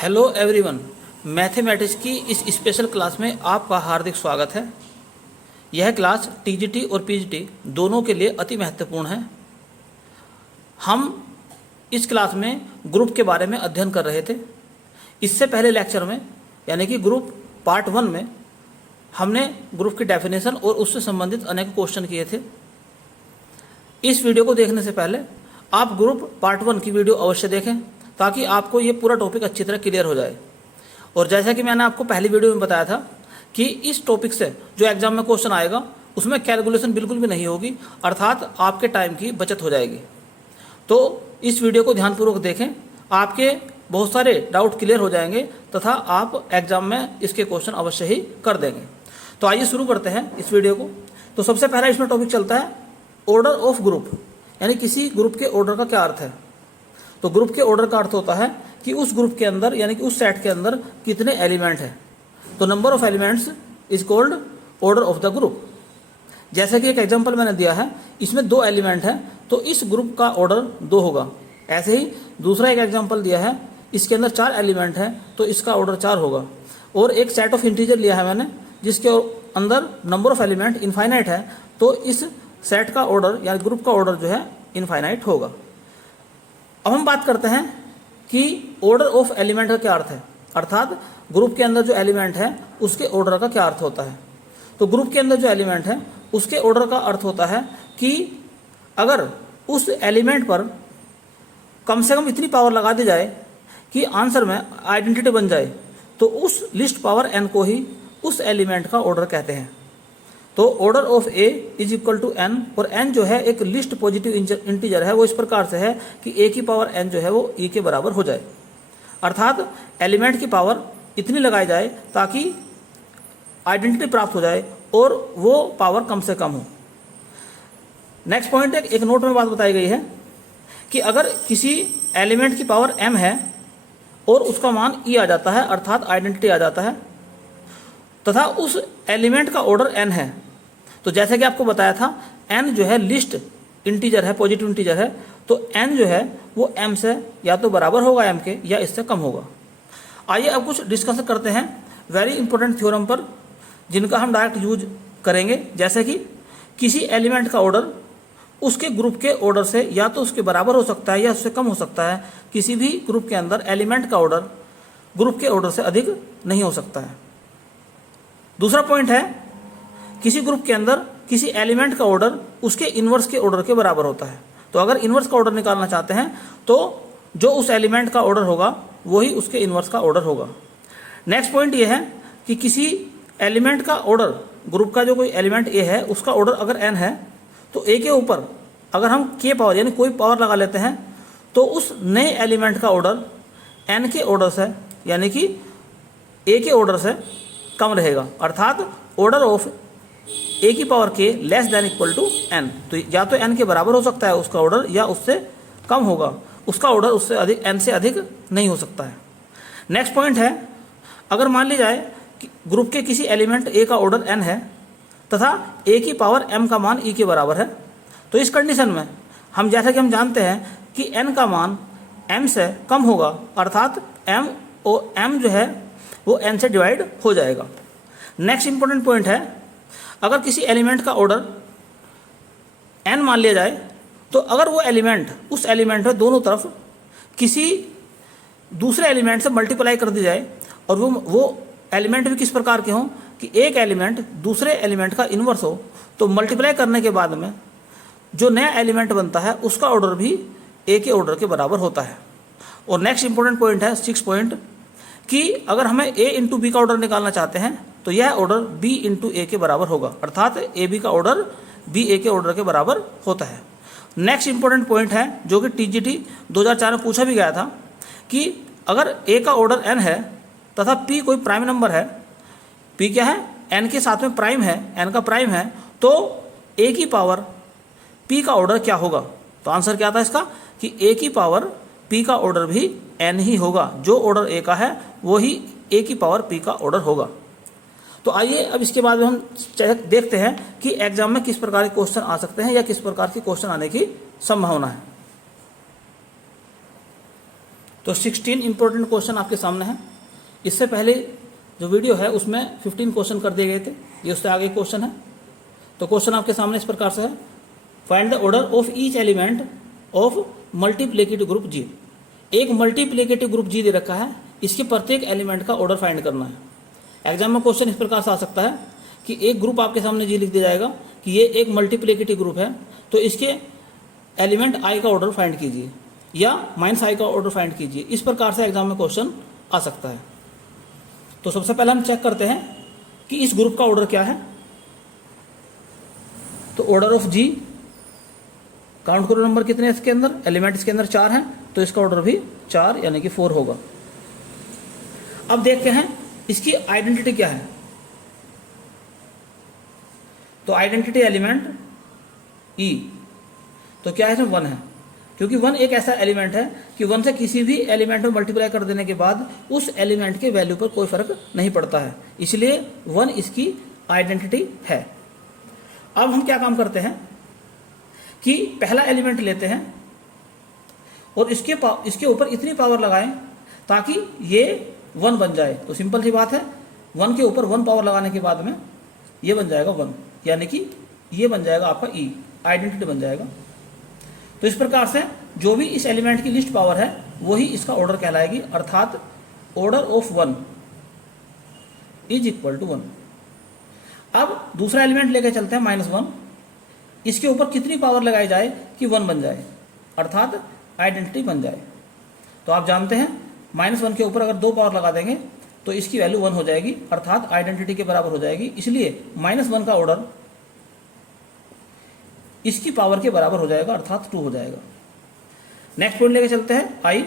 Hello everyone, mathematics की इस special class में आपका हार्दिक स्वागत है। यह क्लास टीजीटी और पीजीटी दोनों के लिए अति महत्वपूर्ण है। हम इस क्लास में ग्रुप के बारे में अध्ययन कर रहे थे। इससे पहले लेक्चर में यानी कि ग्रुप पार्ट 1 में हमने ग्रुप की डेफिनेशन और उससे संबंधित अनेक क्वेश्चन किए थे। इस वीडियो को देखने से पहले आप ग्रुप पार्ट 1 की वीडियो अवश्य देखें ताकि आपको ये पूरा टॉपिक अच्छी तरह क्लियर हो जाए। और जैसा कि मैंने आपको पहली वीडियो में बताया था कि इस टॉपिक से जो एग्जाम में क्वेश्चन आएगा उसमें कैलकुलेशन बिल्कुल भी नहीं होगी, अर्थात आपके टाइम की बचत हो जाएगी। तो इस वीडियो को ध्यानपूर्वक देखें, आपके बहुत सारे डाउट क्लियर हो जाएंगे तथा आप एग्जाम में इसके क्वेश्चन अवश्य ही कर देंगे। तो आइए शुरू करते हैं इस वीडियो को। तो सबसे पहला इसमें टॉपिक चलता है ऑर्डर ऑफ ग्रुप, यानी किसी ग्रुप के ऑर्डर का क्या अर्थ है। तो ग्रुप के ऑर्डर का अर्थ होता है कि उस ग्रुप के अंदर यानी कि उस सेट के अंदर कितने एलिमेंट हैं। तो number of elements is called order of the group. जैसे कि एक एग्जांपल मैंने दिया है, इसमें 2 एलिमेंट हैं तो इस ग्रुप का ऑर्डर 2 होगा। ऐसे ही दूसरा एक एग्जांपल दिया है, इसके अंदर 4 एलिमेंट हैं तो इसका ऑर्डर 4 होगा। और एक सेट ऑफ इंटीजर लिया है मैंने जिसके अंदर नंबर ऑफ एलिमेंट इनफाइनाइट है तो इस सेट का ऑर्डर या ग्रुप का ऑर्डर जो है इनफाइनाइट होगा। अब हम बात करते हैं कि ऑर्डर ऑफ एलिमेंट का क्या अर्थ है, अर्थात ग्रुप के अंदर जो एलिमेंट है उसके ऑर्डर का क्या अर्थ होता है। तो ग्रुप के अंदर जो एलिमेंट है उसके ऑर्डर का अर्थ होता है कि अगर उस एलिमेंट पर कम से कम इतनी पावर लगा दी जाए कि आंसर में आइडेंटिटी बन जाए तो उस लिस्ट पावर n को ही उस एलिमेंट का ऑर्डर कहते हैं। तो order of A is equal to n, और n जो है एक लिस्ट पॉजिटिव इंटीजर है, वो इस प्रकार से है कि a की पावर n जो है वो e के बराबर हो जाए, अर्थात एलिमेंट की पावर इतनी लगाई जाए ताकि आइडेंटिटी प्राप्त हो जाए और वो पावर कम से कम हो। नेक्स्ट पॉइंट है, एक नोट में बात बताई गई है कि अगर किसी एलिमेंट की पावर m है और उसका मान e आ जाता है अर्थात आइडेंटिटी आ जाता है तथा उस एलिमेंट का ऑर्डर n है, तो जैसे कि आपको बताया था n जो है लिस्ट इंटीजर है, पॉजिटिव इंटीजर है, तो n जो है वो m से या तो बराबर होगा m के या इससे कम होगा। आइए अब कुछ डिस्कस करते हैं वेरी इंपॉर्टेंट थ्योरम पर जिनका हम डायरेक्ट यूज करेंगे। जैसे कि किसी एलिमेंट का ऑर्डर उसके ग्रुप के ऑर्डर से या तो उसके बराबर हो सकता है या उससे कम हो सकता है। किसी भी ग्रुप के अंदर एलिमेंट का ऑर्डर ग्रुप के ऑर्डर से अधिक नहीं हो सकता है। दूसरा पॉइंट है, किसी ग्रुप के अंदर किसी एलिमेंट का ऑर्डर उसके इन्वर्स के ऑर्डर के बराबर होता है। तो अगर इन्वर्स का ऑर्डर निकालना चाहते हैं तो जो उस एलिमेंट का ऑर्डर होगा वही उसके इन्वर्स का ऑर्डर होगा। नेक्स्ट पॉइंट ये है कि किसी एलिमेंट का ऑर्डर, ग्रुप का जो कोई एलिमेंट ए है उसका ऑर्डर अगर n है तो ए के ऊपर अगर हम k पावर यानी कोई पावर लगा लेते हैं तो उस नए एलिमेंट का ऑर्डर n के ऑर्डर से यानी कि a के ऑर्डर से कम रहेगा, अर्थात ऑर्डर ऑफ a की power k less than equal to n। तो या तो n के बराबर हो सकता है उसका ऑर्डर या उससे कम होगा, उसका ऑर्डर उससे अधिक n से अधिक नहीं हो सकता है। नेक्स्ट पॉइंट है, अगर मान ली जाए कि ग्रुप के किसी एलिमेंट a का ऑर्डर n है तथा a की पावर m का मान e के बराबर है, तो इस कंडीशन में हम जैसा कि हम जानते हैं कि n का मान m से कम होगा, अर्थात m जो है वो n से डिवाइड हो जाएगा। नेक्स्ट इंपॉर्टेंट पॉइंट है, अगर किसी एलिमेंट का ऑर्डर n मान लिया जाए तो अगर वो एलिमेंट उस एलिमेंट में दोनों तरफ किसी दूसरे एलिमेंट से मल्टीप्लाई कर दी जाए और वो एलिमेंट भी किस प्रकार के हों कि एक एलिमेंट दूसरे एलिमेंट का इन्वर्स हो, तो मल्टीप्लाई करने के बाद में जो नया एलिमेंट बनता है उसका ऑर्डर भी a के ऑर्डर के बराबर होता है। और नेक्स्ट इंपॉर्टेंट पॉइंट है 6 पॉइंट कि अगर हमें a इंटू बी का ऑर्डर निकालना चाहते हैं तो यह ऑर्डर b इंटू ए के बराबर होगा, अर्थात ए बी का ऑर्डर b ए के ऑर्डर के बराबर होता है। नेक्स्ट इंपॉर्टेंट पॉइंट है जो कि टीजीटी 2004 में पूछा भी गया था कि अगर a का ऑर्डर n है तथा p कोई प्राइम नंबर है, p क्या है n के साथ में प्राइम है, n का प्राइम है, तो a की पावर p का ऑर्डर क्या होगा। तो आंसर क्या था इसका कि a की पावर p का ऑर्डर भी n ही होगा, जो ऑर्डर a का है वो ही a की पावर p का ऑर्डर होगा। तो आइए अब इसके बाद हम देखते हैं कि एग्जाम में किस प्रकार के क्वेश्चन आ सकते हैं या किस प्रकार के क्वेश्चन आने की संभावना है। तो 16 इंपॉर्टेंट क्वेश्चन आपके सामने हैं। इससे पहले जो वीडियो है उसमें 15 क्वेश्चन कर दिए गए थे, ये उससे आगे क्वेश्चन है। तो क्वेश्चन आपके सामने इस प्रकार से है, find the order of each element of multiplicative group G. एक मल्टीप्लिकेटिव ग्रुप जी दे रखा है, इसके प्रत्येक एलिमेंट का ऑर्डर फाइंड करना है। एग्जाम में क्वेश्चन इस प्रकार से आ सकता है कि एक ग्रुप आपके सामने जी लिख दिया जाएगा कि ये एक मल्टीप्लिकेटिव ग्रुप है, तो इसके एलिमेंट आई का ऑर्डर फाइंड कीजिए या माइनस आई का ऑर्डर फाइंड कीजिए। इस प्रकार से एग्जाम में क्वेश्चन आ सकता है। तो सबसे पहले हम चेक करते हैं कि इस ग्रुप का ऑर्डर क्या है। तो ऑर्डर ऑफ जी, काउंट करो नंबर कितने हैं इसके अंदर, एलिमेंट इसके अंदर 4 हैं, तो इसका ऑर्डर भी 4 यानी कि 4 होगा। अब देखते हैं इसकी आइडेंटिटी क्या है। तो आइडेंटिटी एलिमेंट ई, तो क्या है इसमें 1 है, क्योंकि 1 एक ऐसा एलिमेंट है कि 1 से किसी भी एलिमेंट में मल्टीप्लाई कर देने के बाद उस एलिमेंट के वैल्यू पर कोई फर्क नहीं पड़ता है, इसलिए 1 इसकी आइडेंटिटी है। अब हम क्या काम करते हैं कि पहला एलिमेंट लेते हैं और इसके ऊपर इतनी पावर लगाएं ताकि ये 1 बन जाए। तो सिंपल सी बात है, 1 के ऊपर 1 पावर लगाने के बाद में ये बन जाएगा 1, यानी कि ये बन जाएगा आपका ई, आइडेंटिटी बन जाएगा। तो इस प्रकार से जो भी इस एलिमेंट की लिस्ट पावर है वही इसका ऑर्डर कहलाएगी, अर्थात order of 1 is equal to 1। अब दूसरा एलिमेंट लेके चलते हैं -1, इसके ऊपर कितनी पावर लगाई जाए कि 1 बन जाए, अर्थात आइडेंटिटी बन जाए। तो आप जानते हैं -1 के ऊपर अगर 2 पावर लगा देंगे तो इसकी वैल्यू 1 हो जाएगी, अर्थात आइडेंटिटी के बराबर हो जाएगी, इसलिए -1 का ऑर्डर इसकी पावर के बराबर हो जाएगा, अर्थात 2 हो जाएगा। नेक्स्ट पॉइंट लेके चलते हैं आई।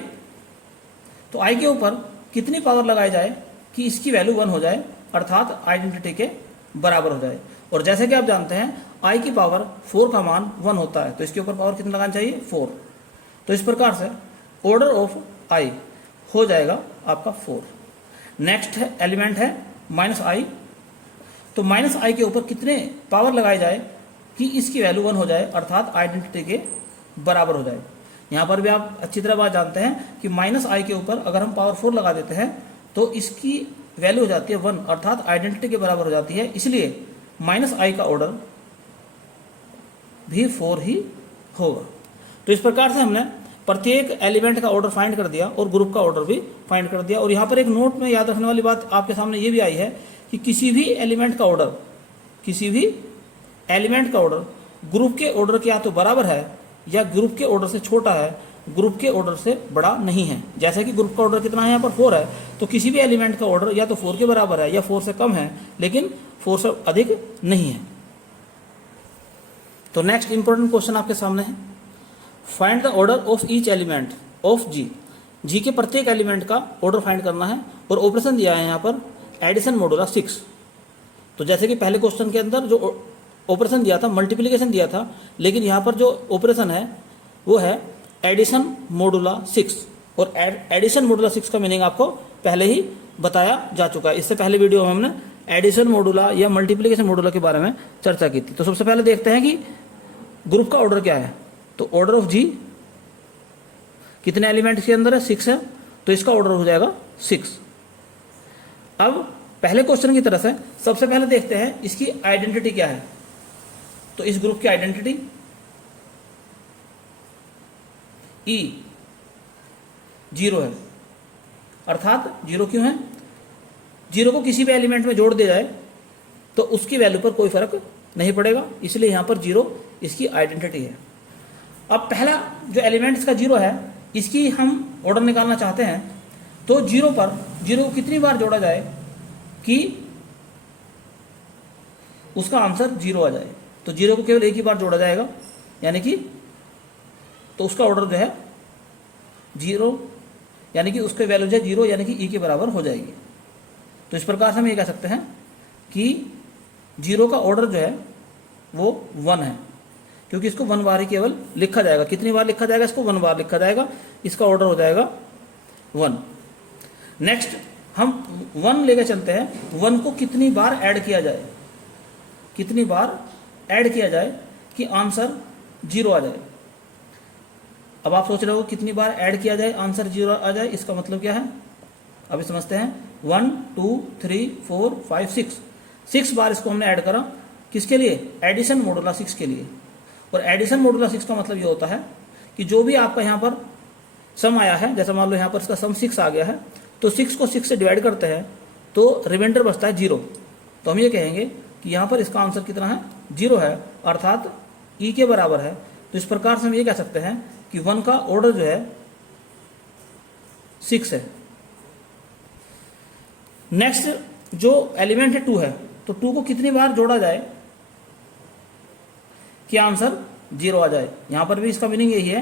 तो आई के ऊपर कितनी पावर लगाई जाए कि इसकी वैल्यू 1 हो जाए, अर्थात आइडेंटिटी के बराबर हो जाए। और जैसे कि आप जानते हैं आई की पावर 4 का मान 1 होता है, तो इसके ऊपर पावर कितना लगाना चाहिए, 4। तो इस प्रकार से ऑर्डर ऑफ आई हो जाएगा आपका 4। नेक्स्ट एलिमेंट है -i। तो -i के ऊपर कितने पावर लगाए जाए कि इसकी वैल्यू 1 हो जाए, अर्थात आइडेंटिटी के बराबर हो जाए। यहाँ पर भी आप अच्छी तरह बात जानते हैं कि -i के ऊपर अगर हम पावर 4 लगा देते हैं तो इसकी वैल्यू हो जाती है 1, अर्थात आइडेंटिटी के बराबर हो जाती है, इसलिए -i का ऑर्डर भी 4 ही होगा। तो इस प्रकार से हमने प्रत्येक एलिमेंट का ऑर्डर फाइंड कर दिया और ग्रुप का ऑर्डर भी फाइंड कर दिया। और यहाँ पर एक नोट में याद रखने वाली बात आपके सामने ये भी आई है कि किसी भी एलिमेंट का ऑर्डर ग्रुप के ऑर्डर के या तो बराबर है या ग्रुप के ऑर्डर से छोटा है, ग्रुप के ऑर्डर से बड़ा नहीं है। जैसे कि ग्रुप का ऑर्डर कितना है, यहाँ पर 4 है, तो किसी भी एलिमेंट का ऑर्डर या तो 4 के बराबर है या 4 से कम है, लेकिन 4 से अधिक नहीं है। तो नेक्स्ट इंपॉर्टेंट क्वेश्चन आपके सामने है, find the order of each element of G. G के प्रत्येक एलिमेंट का ऑर्डर फाइंड करना है और ऑपरेशन दिया है यहाँ पर एडिशन मोडुला 6। तो जैसे कि पहले क्वेश्चन के अंदर जो ऑपरेशन दिया था मल्टीप्लिकेशन दिया था, लेकिन यहाँ पर जो ऑपरेशन है वो है एडिशन मोडुला 6। और एडिशन मोडुला 6 का मीनिंग आपको पहले ही बताया जा चुका है। इससे पहले वीडियो में हमने एडिशन मोडुला या मल्टीप्लिकेशन मोडुला के बारे में चर्चा की थी। तो सबसे पहले देखते हैं कि ग्रुप का ऑर्डर क्या है। तो ऑर्डर ऑफ जी कितने एलिमेंट के अंदर है, 6 है, तो इसका ऑर्डर हो जाएगा 6। अब पहले क्वेश्चन की तरह से सबसे पहले देखते हैं इसकी आइडेंटिटी क्या है। तो इस ग्रुप की आइडेंटिटी ई 0 है, अर्थात 0 क्यों है, 0 को किसी भी एलिमेंट में जोड़ दिया जाए तो उसकी वैल्यू पर कोई फर्क नहीं पड़ेगा, इसलिए यहां पर 0 इसकी आइडेंटिटी है। अब पहला जो एलिमेंट इसका 0 है, इसकी हम ऑर्डर निकालना चाहते हैं, तो 0 को कितनी बार जोड़ा जाए कि उसका आंसर 0 आ जाए। तो 0 को केवल एक ही बार जोड़ा जाएगा, यानी कि तो उसका ऑर्डर जो है 0, यानी कि उसके वैल्यू जो है 0 यानी कि ई के बराबर हो जाएगी। तो इस प्रकार से हम ये कह सकते हैं कि 0 का ऑर्डर जो है वो 1 है, क्योंकि इसको 1 बार ही केवल लिखा जाएगा। कितनी बार लिखा जाएगा, इसको 1 बार लिखा जाएगा, इसका ऑर्डर हो जाएगा 1। नेक्स्ट हम 1 लेकर चलते हैं, 1 को कितनी बार ऐड किया जाए, कि आंसर 0 आ जाए। अब आप सोच रहे हो कितनी बार ऐड किया जाए आंसर 0 आ जाए, इसका मतलब क्या है अभी समझते हैं। 1 2 3 4 5 6 बार इसको हमने ऐड करा, किसके लिए, एडिशन मोडुला 6 के लिए। और एडिशन मोडुला 6 का मतलब ये होता है कि जो भी आपका यहाँ पर सम आया है, जैसे मान लो यहाँ पर इसका सम 6 आ गया है, तो 6 को 6 से डिवाइड करते हैं तो रिमाइंडर बचता है 0। तो हम ये कहेंगे कि यहाँ पर इसका आंसर कितना है, 0 है, अर्थात ई के बराबर है। तो इस प्रकार से हम ये कह सकते हैं कि 1 का ऑर्डर जो है 6 है। नेक्स्ट जो एलिमेंट है 2 है, तो 2 को कितनी बार जोड़ा जाए कि आंसर 0 आ जाए। यहां पर भी इसका मीनिंग यही है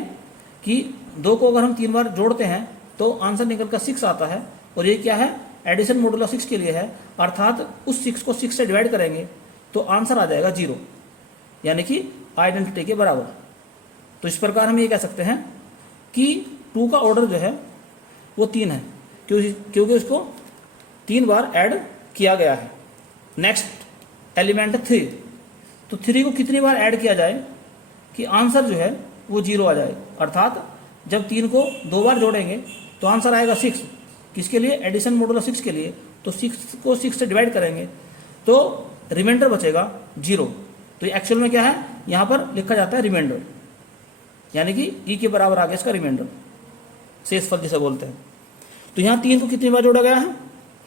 कि 2 को अगर हम 3 बार जोड़ते हैं तो आंसर निकलकर 6 आता है, और ये क्या है, एडिशन मोडुला 6 के लिए है, अर्थात उस 6 को 6 से डिवाइड करेंगे तो आंसर आ जाएगा 0, यानी कि आइडेंटिटी के बराबर। तो इस प्रकार हम ये कह सकते हैं कि 2 का ऑर्डर जो है वो 3 है, क्योंकि उसको 3 बार ऐड किया गया है। नेक्स्ट एलिमेंट 3, तो 3 को कितनी बार ऐड किया जाए कि आंसर जो है वो 0 आ जाए, अर्थात जब 3 को 2 बार जोड़ेंगे तो आंसर आएगा 6, किसके लिए, एडिशन मोडुला 6 के लिए। तो 6 को 6 से डिवाइड करेंगे तो रिमाइंडर बचेगा 0। तो एक्चुअल में क्या है, यहाँ पर लिखा जाता है रिमाइंडर, यानी कि ई के बराबर आ गया इसका रिमाइंडर, शेषफल जिसे बोलते हैं। तो यहाँ 3 को कितनी बार जोड़ा गया है,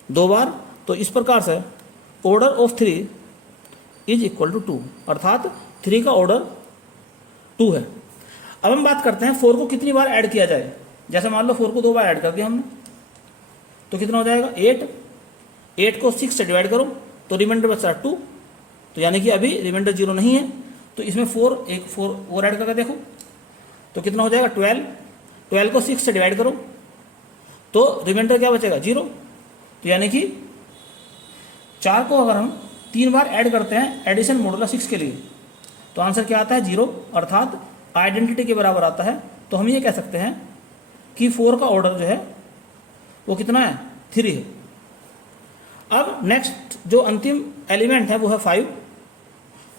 2 बार। तो इस प्रकार से order of 3 is equal to 2, अर्थात 3 का ऑर्डर 2 है। अब हम बात करते हैं 4 को कितनी बार ऐड किया जाए। जैसे मान लो 4 को 2 बार ऐड कर दिया हमने, तो कितना हो जाएगा 8 को 6 से डिवाइड करो तो रिमाइंडर बचा 2, तो यानी कि अभी रिमाइंडर 0 नहीं है। तो इसमें 4 और ऐड करके देखो तो कितना हो जाएगा 12 को 6 से डिवाइड करो तो रिमाइंडर क्या बचेगा 0। तो यानी कि 4 को अगर हम 3 बार ऐड करते हैं एडिशन मोडुला 6 के लिए तो आंसर क्या आता है 0, अर्थात आइडेंटिटी के बराबर आता है। तो हम ये कह सकते हैं कि 4 का ऑर्डर जो है वो कितना है, 3 है। अब नेक्स्ट जो अंतिम एलिमेंट है वो है 5।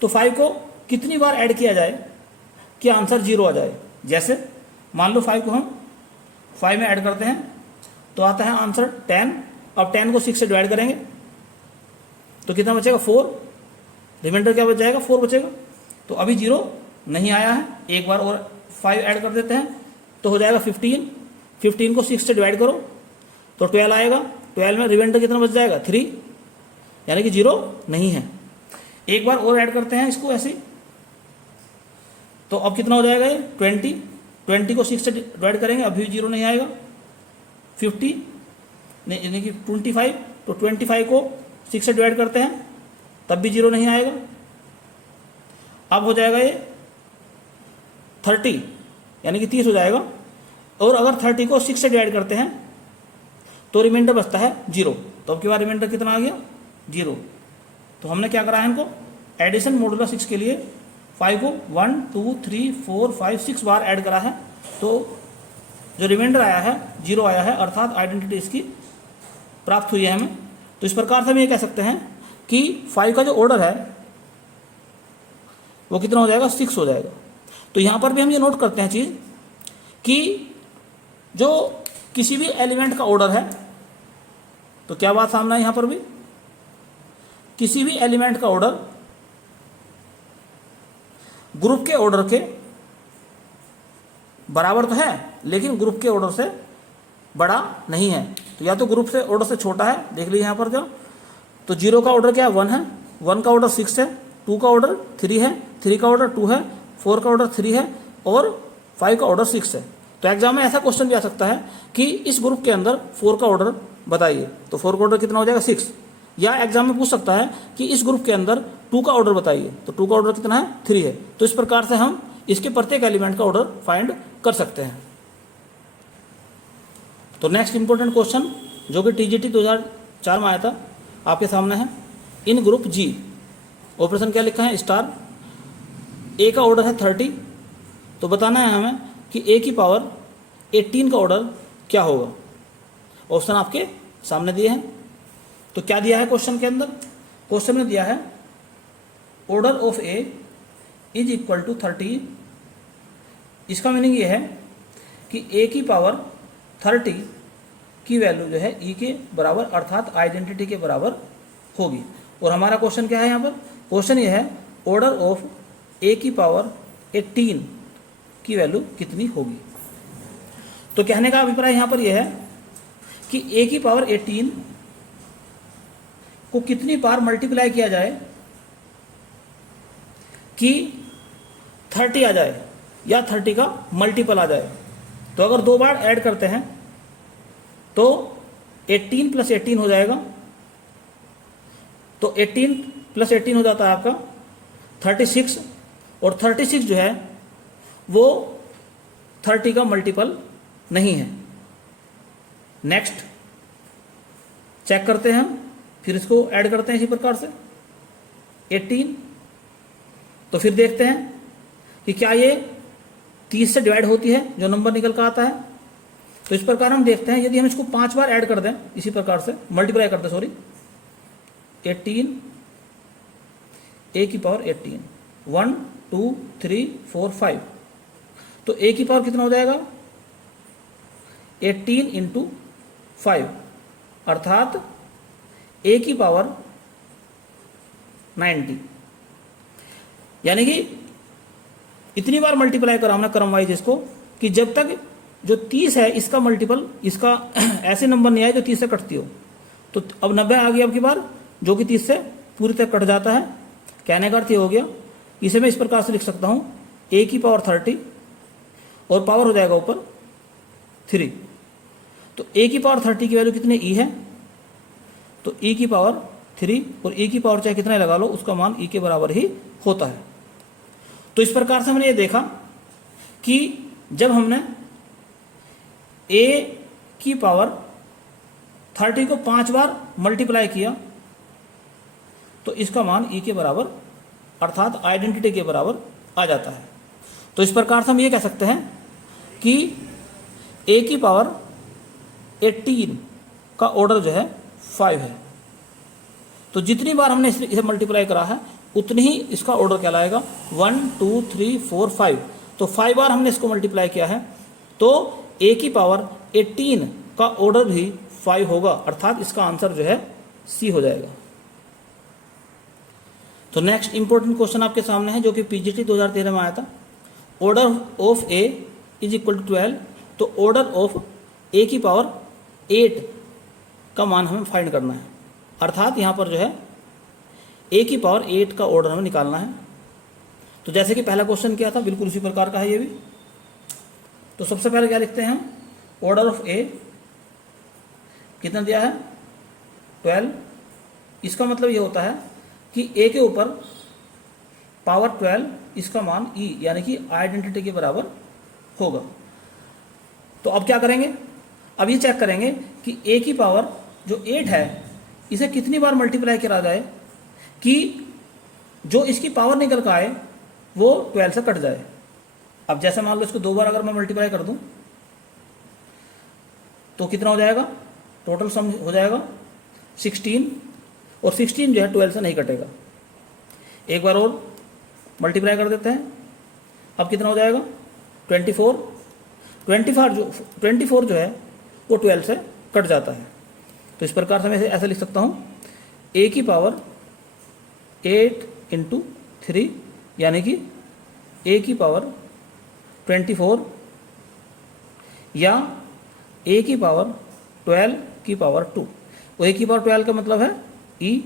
तो 5 को कितनी बार ऐड किया जाए कि आंसर 0 आ जाए। जैसे मान लो 5 को हम 5 में ऐड करते हैं तो आता है आंसर 10। अब 10 को 6 से डिवाइड करेंगे तो कितना बचेगा 4, रिमाइंडर क्या बच जाएगा 4 बचेगा। तो अभी 0 नहीं आया है, एक बार और 5 ऐड कर देते हैं तो हो जाएगा 15 को 6 से डिवाइड करो तो 12 आएगा। 12 में रिमाइंडर कितना बच जाएगा 3, यानी कि 0 नहीं है। एक बार और ऐड करते हैं इसको ऐसे, तो अब कितना हो जाएगा ये 20 को 6 से डिवाइड करेंगे अभी 0 नहीं आएगा। 50 नहीं, यानी कि 25, तो 25 को 6 से डिवाइड करते हैं तब भी 0 नहीं आएगा। अब हो जाएगा ये 30, यानी कि 30 हो जाएगा। और अगर 30 को 6 से डिवाइड करते हैं तो रिमाइंडर बचता है 0। तो अब की बार रिमाइंडर कितना आ गया 0। तो हमने क्या करा है इनको, एडिशन मोडुला 6 के लिए 5 को 1 2 3 4 5 6 बार ऐड करा है, तो जो रिमाइंडर आया है 0 आया है, अर्थात आइडेंटिटी इसकी प्राप्त हुई है हमें। तो इस प्रकार से हम ये कह सकते हैं कि 5 का जो ऑर्डर है वो कितना हो जाएगा 6 हो जाएगा। तो यहाँ पर भी हम ये नोट करते हैं चीज़ कि जो किसी भी एलिमेंट का ऑर्डर है, तो क्या बात सामने है यहाँ पर भी, किसी भी एलिमेंट का ऑर्डर ग्रुप के ऑर्डर के बराबर तो है लेकिन ग्रुप के ऑर्डर से बड़ा नहीं है। तो या तो ग्रुप से ऑर्डर से छोटा है, देख लीजिए यहाँ पर जो, तो 0 का ऑर्डर क्या है 1 है, 1 का ऑर्डर 6 है, 2 का ऑर्डर 3 है, 3 का ऑर्डर 2 है, 4 का ऑर्डर 3 है और 5 का ऑर्डर 6 है। तो एग्जाम में ऐसा क्वेश्चन भी आ सकता है कि इस ग्रुप के अंदर 4 का ऑर्डर बताइए, तो 4 का ऑर्डर कितना हो जाएगा 6। या एग्जाम में पूछ सकता है कि इस ग्रुप के अंदर 2 का ऑर्डर बताइए, तो 2 का ऑर्डर कितना है 3 है। तो इस प्रकार से हम इसके प्रत्येक एलिमेंट का ऑर्डर फाइंड कर सकते हैं। तो नेक्स्ट इंपॉर्टेंट क्वेश्चन जो कि टीजीटी 2004 में आया था आपके सामने है। इन ग्रुप जी ऑपरेशन क्या लिखा है स्टार, ए का ऑर्डर है 30, तो बताना है हमें कि ए की पावर 18 का ऑर्डर क्या होगा। ऑप्शन आपके सामने दिए हैं। तो क्या दिया है क्वेश्चन के अंदर, क्वेश्चन में दिया है order of A is equal to 30। इसका मीनिंग ये है कि a की पावर 30 की वैल्यू जो है e के बराबर अर्थात आइडेंटिटी के बराबर होगी। और हमारा क्वेश्चन क्या है यहाँ पर? क्वेश्चन ये है ऑर्डर ऑफ a की पावर 18 की वैल्यू कितनी होगी। तो कहने का अभिप्राय यहाँ पर यह है कि a की पावर 18 को कितनी बार मल्टीप्लाई किया जाए कि 30 आ जाए या 30 का मल्टीपल आ जाए। तो अगर 2 बार ऐड करते हैं तो 18 प्लस 18 हो जाएगा। तो 18 प्लस 18 हो जाता है आपका 36, और 36 जो है वो 30 का मल्टीपल नहीं है। नेक्स्ट चेक करते हैं हम, फिर इसको ऐड करते हैं इसी प्रकार से 18। तो फिर देखते हैं कि क्या ये 30 से डिवाइड होती है, जो नंबर निकल कर आता है। तो इस प्रकार हम देखते हैं, यदि हम इसको 5 बार ऐड कर दें, इसी प्रकार से मल्टीप्लाई कर दें, सॉरी 18 a की पावर 18 1 2 3 4 5, तो a की पावर कितना हो जाएगा 18 इंटू 5 अर्थात a की पावर 90। यानी कि इतनी बार मल्टीप्लाई करा हमने क्रम वाइज इसको कि जब तक जो 30 है इसका मल्टीपल इसका ऐसे नंबर नहीं आए जो 30 से कटती हो। तो अब 90 आ गई अब की बार, जो कि 30 से पूरी तरह कट जाता है। कहने का अर्थ ये हो गया, इसे मैं इस प्रकार से लिख सकता हूं a की पावर 30 और पावर हो जाएगा ऊपर 3। तो a की पावर 30 की वैल्यू कितनी e है, तो e की पावर 3 और e की पावर चाहे कितना लगा लो उसका मान e के बराबर ही होता है। तो इस प्रकार से हमने ये देखा कि जब हमने a की पावर 30 को 5 बार मल्टीप्लाई किया तो इसका मान e के बराबर अर्थात आइडेंटिटी के बराबर आ जाता है। तो इस प्रकार से हम ये कह सकते हैं कि a की पावर 18 का ऑर्डर जो है 5 है। तो जितनी बार हमने इसे मल्टीप्लाई करा है उतनी ही इसका ऑर्डर कहलाएगा 1 2 3 4 5। तो 5 बार हमने इसको मल्टीप्लाई किया है तो a की पावर 18 का ऑर्डर भी 5 होगा, अर्थात इसका आंसर जो है C हो जाएगा। तो नेक्स्ट इंपॉर्टेंट क्वेश्चन आपके सामने है जो कि पीजीटी 2013 में आया था। Order of a is equal to 12। तो ऑर्डर ऑफ a की पावर 8 का मान हमें फाइंड करना है, अर्थात यहाँ पर जो है a की पावर 8 का ऑर्डर हमें निकालना है। तो जैसे कि पहला क्वेश्चन किया था बिल्कुल उसी प्रकार का है ये भी। तो सबसे पहले क्या लिखते हैं हम, ऑर्डर ऑफ a कितना दिया है 12। इसका मतलब ये होता है कि a के ऊपर पावर 12 इसका मान e यानी कि आइडेंटिटी के बराबर होगा। तो अब क्या करेंगे, अब ये चेक करेंगे कि a की पावर जो 8 है इसे कितनी बार मल्टीप्लाई करा जाए कि जो इसकी पावर निकल कर आए वो 12 से कट जाए। अब जैसे मान लो इसको 2 बार अगर मैं मल्टीप्लाई कर दूं तो कितना हो जाएगा, टोटल सम हो जाएगा 16, और 16 जो है 12 से नहीं कटेगा। एक बार और मल्टीप्लाई कर देते हैं, अब कितना हो जाएगा 24। 24 जो है वो 12 से कट जाता है। तो इस प्रकार से मैं ऐसे लिख सकता हूँ a की पावर 8 इंटू 3 यानी कि a की पावर 24 या a की पावर 12 की पावर 2। और a की पावर 12 का मतलब है e,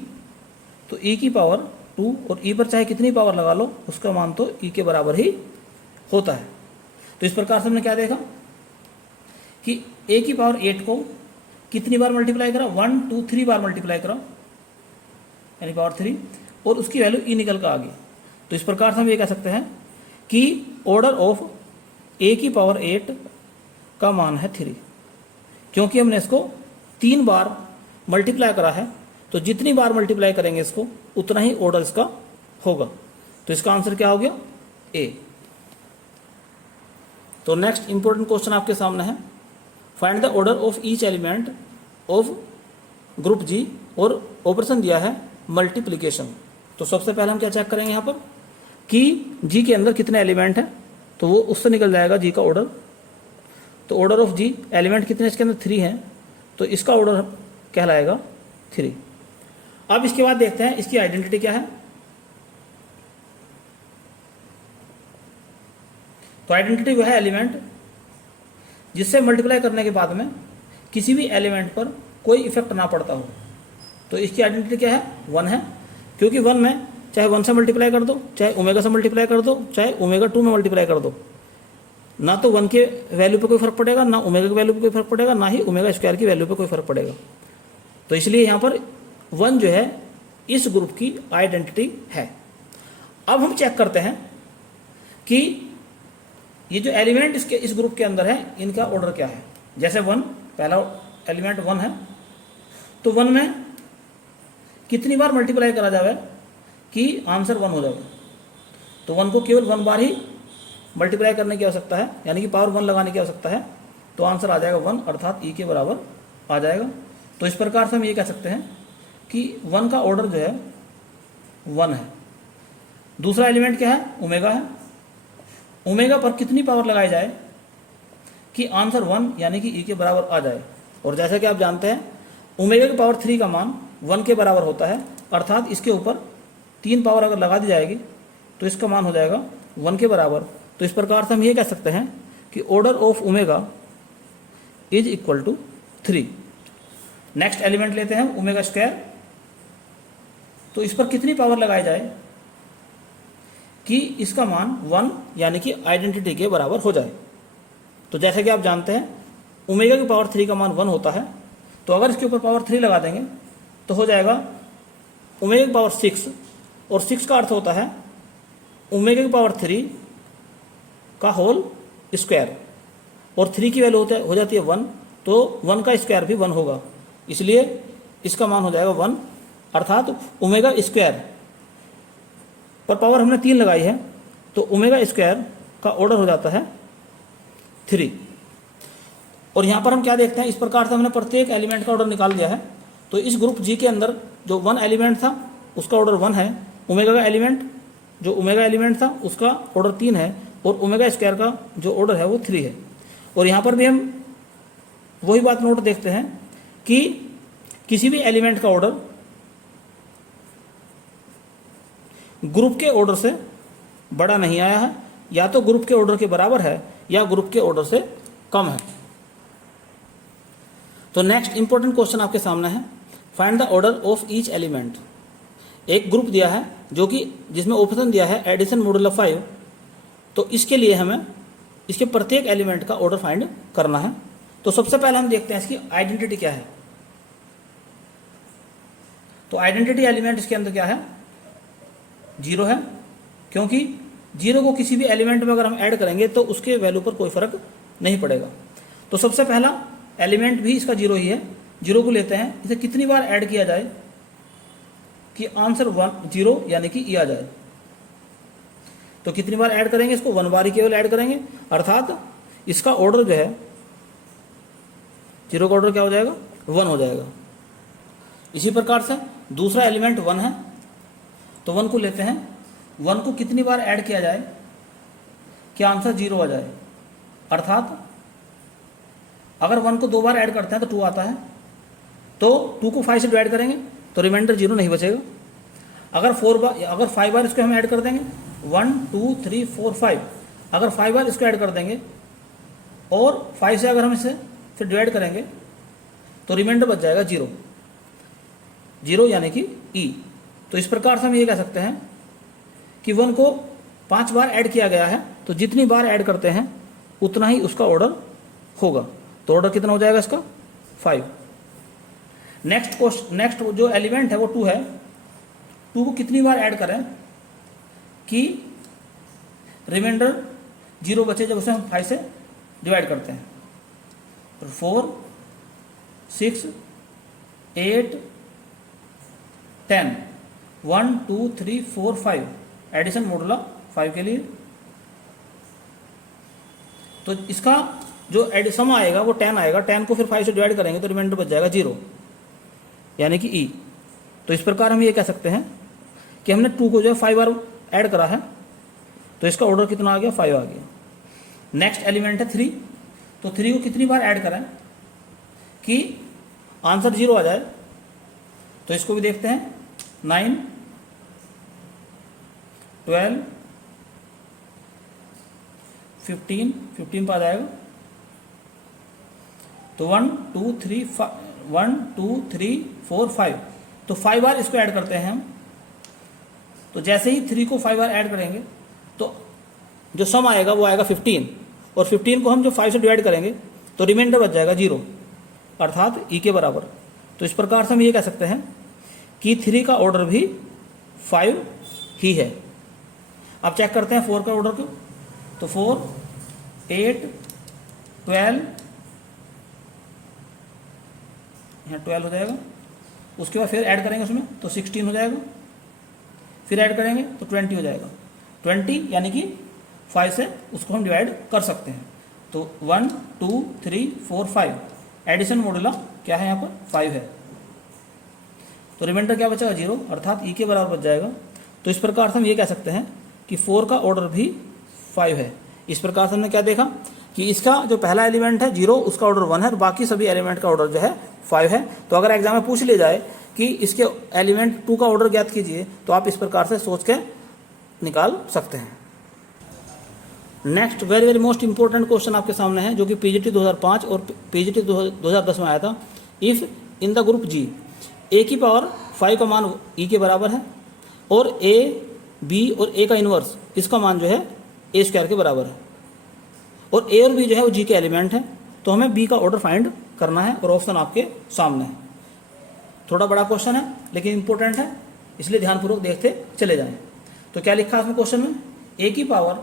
तो e की पावर 2 और e पर चाहे कितनी पावर लगा लो उसका मान तो e के बराबर ही होता है। तो इस प्रकार से हमने क्या देखा कि a की पावर 8 को कितनी बार मल्टीप्लाई करा, 1 2 3 बार मल्टीप्लाई करा यानी पावर 3, और उसकी वैल्यू e निकल कर आ गई। तो इस प्रकार से हम ये कह सकते हैं कि ऑर्डर ऑफ a की पावर 8 का मान है 3, क्योंकि हमने इसको 3 बार मल्टीप्लाई करा है। तो जितनी बार मल्टीप्लाई करेंगे इसको उतना ही ऑर्डर इसका होगा। तो इसका आंसर क्या हो गया a। तो नेक्स्ट इंपॉर्टेंट क्वेश्चन आपके सामने है, find the order of each element of group G, और ऑपरेशन दिया है मल्टीप्लिकेशन। तो सबसे पहले हम क्या चेक करेंगे यहाँ पर कि जी के अंदर कितने एलिमेंट हैं, तो वो उससे निकल जाएगा जी का ऑर्डर। तो ऑर्डर ऑफ जी, एलिमेंट कितने इसके अंदर 3 हैं, तो इसका ऑर्डर कहलाएगा 3। अब इसके बाद देखते हैं इसकी आइडेंटिटी क्या है। तो आइडेंटिटी वो है एलिमेंट जिससे मल्टीप्लाई करने के बाद में किसी भी एलिमेंट पर कोई इफेक्ट ना पड़ता हो। तो इसकी आइडेंटिटी क्या है, 1 है, क्योंकि 1 में चाहे 1 से मल्टीप्लाई कर दो, चाहे ओमेगा से मल्टीप्लाई कर दो, चाहे ओमेगा 2 में मल्टीप्लाई कर दो, ना तो 1 के वैल्यू पे कोई फर्क पड़ेगा, ना ओमेगा की वैल्यू पे कोई फर्क पड़ेगा, ना ही ओमेगा स्क्वायर की वैल्यू पे कोई फर्क पड़ेगा। तो इसलिए यहाँ पर 1 जो है इस ग्रुप की आइडेंटिटी है। अब हम चेक करते हैं कि ये जो एलिमेंट इसके इस ग्रुप के अंदर है इनका ऑर्डर क्या है। जैसे 1, पहला एलिमेंट 1 है, तो 1 में कितनी बार मल्टीप्लाई करा जाए कि आंसर 1 हो जाएगा। तो 1 को केवल 1 बार ही मल्टीप्लाई करने की आवश्यकता है, यानी कि पावर 1 लगाने की आवश्यकता है, तो आंसर आ जाएगा 1, अर्थात ई के बराबर आ जाएगा। तो इस प्रकार से हम ये कह सकते हैं कि 1 का ऑर्डर जो है 1 है। दूसरा एलिमेंट क्या है, ओमेगा है। ओमेगा पर कितनी पावर लगाई जाए कि आंसर 1 यानी कि ई के बराबर आ जाए। और जैसा कि आप जानते हैं ओमेगा की पावर 3 का मान 1 के बराबर होता है, अर्थात इसके ऊपर 3 पावर अगर लगा दी जाएगी तो इसका मान हो जाएगा 1 के बराबर। तो इस प्रकार से हम ये कह सकते हैं कि order of omega is equal to 3। Next element लेते हैं ओमेगा स्क्वायर। तो इस पर कितनी पावर लगाई जाए कि इसका मान 1 यानी कि आइडेंटिटी के बराबर हो जाए। तो जैसे कि आप जानते हैं ओमेगा की पावर 3 का मान 1 होता है, तो अगर इसके ऊपर पावर 3 लगा देंगे तो हो जाएगा ओमेगा की पावर 6, और 6 का अर्थ होता है ओमेगा की पावर 3 का होल स्क्वायर, और 3 की वैल्यू हो जाती है 1, तो 1 का स्क्वायर भी 1 होगा, इसलिए इसका मान हो जाएगा 1, अर्थात ओमेगा स्क्वायर पर पावर हमने 3 लगाई है, तो ओमेगा स्क्वायर का ऑर्डर हो जाता है 3। और यहाँ पर हम क्या देखते हैं, इस प्रकार से हमने प्रत्येक एलिमेंट का ऑर्डर निकाल दिया है। तो इस ग्रुप जी के अंदर जो 1 एलिमेंट था उसका ऑर्डर 1 है, ओमेगा का एलिमेंट जो ओमेगा एलिमेंट था उसका ऑर्डर 3 है, और ओमेगा स्क्वायर का जो ऑर्डर है वो 3 है। और यहाँ पर भी हम वही बात नोट देखते हैं कि किसी भी एलिमेंट का ऑर्डर ग्रुप के ऑर्डर से बड़ा नहीं आया है, या तो ग्रुप के ऑर्डर के बराबर है या ग्रुप के ऑर्डर से कम है। तो नेक्स्ट इंपॉर्टेंट क्वेश्चन आपके सामने है, find the order of each element. एक ग्रुप दिया है जो कि जिसमें ऑप्शन दिया है एडिशन मॉडुलो 5, तो इसके लिए हमें इसके प्रत्येक एलिमेंट का ऑर्डर फाइंड करना है। तो सबसे पहले हम देखते हैं इसकी आइडेंटिटी क्या है। तो आइडेंटिटी एलिमेंट इसके अंदर क्या है, 0 है, क्योंकि 0 को किसी भी एलिमेंट में अगर हम ऐड करेंगे तो उसके वैल्यू पर कोई फर्क नहीं पड़ेगा। तो सबसे पहला एलिमेंट भी इसका 0 ही है, 0 को लेते हैं, इसे कितनी बार ऐड किया जाए कि आंसर 0 यानी कि ई आ जाए। तो कितनी बार ऐड करेंगे इसको, 1 बार ही केवल ऐड करेंगे, अर्थात इसका ऑर्डर जो है 0 का ऑर्डर क्या हो जाएगा, 1 हो जाएगा। इसी प्रकार से दूसरा एलिमेंट 1 है, तो 1 को लेते हैं, 1 को कितनी बार ऐड किया जाए कि आंसर 0 आ जाए, अर्थात अगर 1 को 2 बार ऐड करते हैं तो 2 आता है, तो 2 को 5 से डिवाइड करेंगे तो रिमाइंडर 0 नहीं बचेगा। अगर 5 बार इसको हम ऐड कर देंगे, 1 2 3 4 5, अगर 5 बार इसको ऐड कर देंगे और 5 से अगर हम इसे फिर डिवाइड करेंगे तो रिमाइंडर बच जाएगा 0 यानी कि ई। तो इस प्रकार से हम ये कह सकते हैं कि 1 को 5 बार ऐड किया गया है, तो जितनी बार ऐड करते हैं उतना ही उसका ऑर्डर होगा। तो ऑर्डर कितना हो जाएगा इसका, 5। नेक्स्ट जो एलिमेंट है वो 2 है, 2 को कितनी बार ऐड करें कि रिमाइंडर 0 बचे, जब उसे हम 5 से डिवाइड करते हैं। तो 4 6 8 10 1 2 3 4 5 एडिशन मॉडुलो 5 के लिए। तो इसका जो सम आएगा वो 10 आएगा, 10 को फिर 5 से डिवाइड करेंगे तो रिमाइंडर बच जाएगा 0 यानी कि ई। तो इस प्रकार हम ये कह सकते हैं कि हमने 2 को जो है 5 बार ऐड करा है, तो इसका ऑर्डर कितना आ गया, 5 आ गया। नेक्स्ट एलिमेंट है 3, तो 3 को कितनी बार ऐड करें कि आंसर 0 आ जाए। तो इसको भी देखते हैं, 9, 12, 15 पर आ जाएगा। तो 1 2 3 4 5, तो 5 बार इसको ऐड करते हैं हम। तो जैसे ही 3 को 5 बार ऐड करेंगे तो जो सम आएगा वो आएगा 15, और 15 को हम जो 5 से डिवाइड करेंगे तो रिमाइंडर बच जाएगा 0, अर्थात ई के बराबर। तो इस प्रकार से हम ये कह सकते हैं कि 3 का ऑर्डर भी 5 ही है। अब चेक करते हैं 4 का ऑर्डर क्यों। तो 4, 8, 12, यहाँ 12 हो जाएगा। उसके बाद फिर ऐड करेंगे उसमें तो 16 हो जाएगा, फिर ऐड करेंगे तो 20 हो जाएगा। 20 यानी कि 5 से उसको हम डिवाइड कर सकते हैं। तो 1 2 3 4 5, एडिशन मॉडुला क्या है यहाँ पर 5 है। तो रिमाइंडर क्या बचेगा 0, अर्थात ई के बराबर बच जाएगा। तो इस प्रकार से हम ये कह सकते हैं कि 4 का ऑर्डर भी 5 है। इस प्रकार से हमने क्या देखा कि इसका जो पहला एलिमेंट है 0, उसका ऑर्डर 1 है, और बाकी सभी एलिमेंट का ऑर्डर जो है 5 है। तो अगर एग्जाम में पूछ लिया जाए कि इसके एलिमेंट 2 का ऑर्डर ज्ञात कीजिए, तो आप इस प्रकार से सोच के निकाल सकते हैं। Next very very most important question आपके सामने है, जो कि पीजीटी 2005 और पीजीटी 2010 में आया था। इफ इन द ग्रुप जी ए की पावर 5 का मान ई के बराबर है, और ए बी और ए का इनवर्स इसका मान जो है ए स्क्वायर के बराबर है, और ए और बी जो है वो जी के एलिमेंट है, तो हमें बी का ऑर्डर फाइंड करना है, और ऑप्शन आपके सामने है। थोड़ा बड़ा क्वेश्चन है लेकिन इंपॉर्टेंट है, इसलिए ध्यानपूर्वक देखते चले जाएं। तो क्या लिखा है इसमें क्वेश्चन में, ए की पावर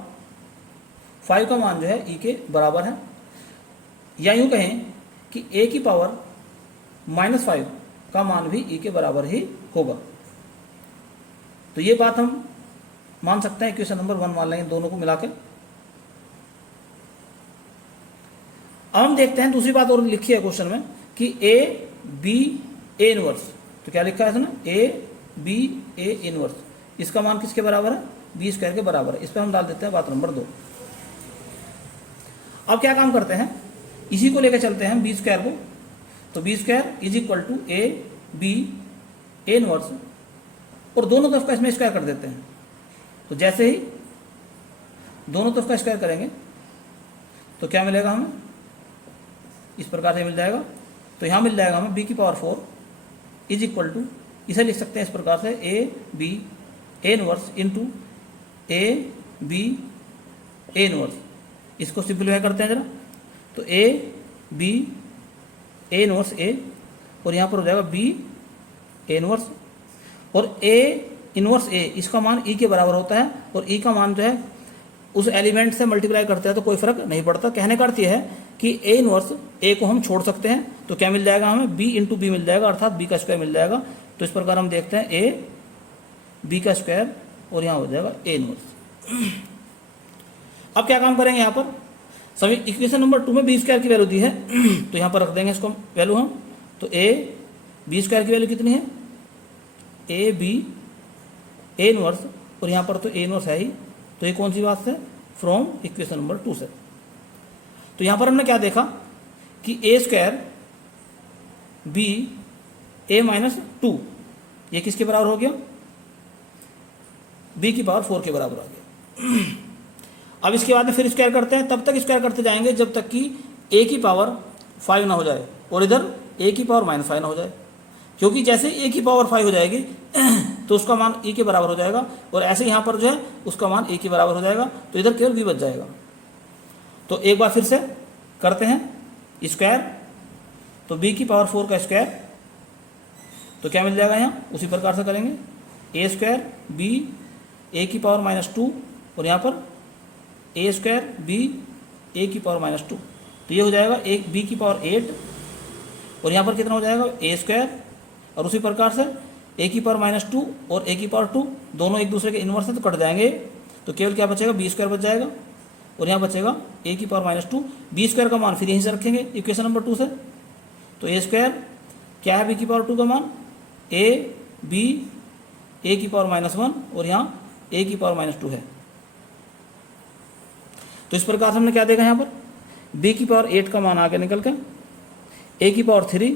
5 का मान जो है ई के बराबर है, या यूं कहें कि ए की पावर -5 का मान भी ई के बराबर ही होगा। तो ये बात हम मान सकते हैं, इक्वेशन नंबर 1 मान लेंगे दोनों को मिलाकर। अब हम देखते हैं दूसरी बात और लिखी है क्वेश्चन में कि ए बी ए इनवर्स। तो क्या लिखा है इसमें, ए बी ए इनवर्स, इसका मान किसके बराबर है, बी स्क्वायर के बराबर है। इस पर हम डाल देते हैं बात नंबर 2। अब क्या काम करते हैं, इसी को लेकर चलते हैं बी स्क्वायर को। तो B square is equal to A B A inverse, और दोनों तरफ का इसमें स्क्वायर कर देते हैं। तो जैसे ही दोनों तरफ का स्क्वायर करेंगे तो क्या मिलेगा हमें, इस प्रकार से मिल जाएगा। तो यहाँ मिल जाएगा हमें बी की पावर 4 इज इक्वल टू, इसे लिख सकते हैं इस प्रकार से, A B A inverse into A B A inverse. इसको सिंप्लीफाई करते हैं जरा, तो ए बी ए इनवर्स ए, और यहाँ पर हो जाएगा बी ए इनवर्स, और ए इनवर्स ए इसका मान ई के बराबर होता है, और ई का मान जो है उस एलिमेंट से मल्टीप्लाई करते हैं तो कोई फर्क नहीं पड़ता। कहने का अर्थ यह है कि ए इनवर्स ए को हम छोड़ सकते हैं, तो क्या मिल जाएगा हमें, बी इंटू बी मिल जाएगा, अर्थात बी का स्क्वायर मिल जाएगा। तो इस प्रकार हम देखते हैं ए बी का स्क्वायर, और यहाँ हो जाएगा ए इनवर्स। अब क्या काम करेंगे, यहाँ पर सभी इक्वेशन नंबर 2 में बी स्क्वायर की वैल्यू दी है, तो यहाँ पर रख देंगे इसको वैल्यू हम। तो ए बी स्क्वायर की वैल्यू कितनी है, ए बी ए इनवर्स, और यहाँ पर तो ए इनवर्स है ही, तो ये कौन सी बात से, फ्रॉम इक्वेशन नंबर 2 से। तो यहाँ पर हमने क्या देखा कि ए स्क्वायर बी ए -2 ये किसके बराबर हो गया, बी की पावर 4 के बराबर आ गया। अब इसके बाद में फिर स्क्वायर करते हैं, तब तक स्क्वायर करते जाएंगे जब तक कि ए की पावर 5 ना हो जाए और इधर ए की पावर -5 ना हो जाए, क्योंकि जैसे ए की पावर 5 हो जाएगी तो उसका मान ई के बराबर हो जाएगा, और ऐसे यहाँ पर जो है उसका मान ए के बराबर हो जाएगा, तो इधर केवल बी बच जाएगा। तो एक बार फिर से करते हैं स्क्वायर, तो बी की पावर 4 का स्क्वायर, तो क्या मिल जाएगा यहाँ, उसी प्रकार से करेंगे ए स्क्वायर बी ए की पावर -2, और यहाँ पर ए स्क्वायर बी ए की पावर -2, तो ये हो जाएगा एक बी की पावर 8, और यहाँ पर कितना हो जाएगा ए स्क्वायर, और उसी प्रकार से ए की पावर -2 और ए की पावर 2 दोनों एक दूसरे के इनवर्स से तो कट जाएंगे, तो केवल क्या बचेगा, बी स्क्वायर बच जाएगा, और यहाँ बचेगा ए की पावर -2। बी स्क्वायर का मान फिर यहीं से रखेंगे इक्वेशन नंबर 2 से, तो ए स्क्वायर क्या है, बी की पावर 2 का मान, ए बी ए की पावर -1, और यहाँ ए की पावर -2 है। तो इस प्रकार से हमने क्या देखा यहाँ पर बी की पावर 8 का मान आ गया निकल के, ए की पावर 3,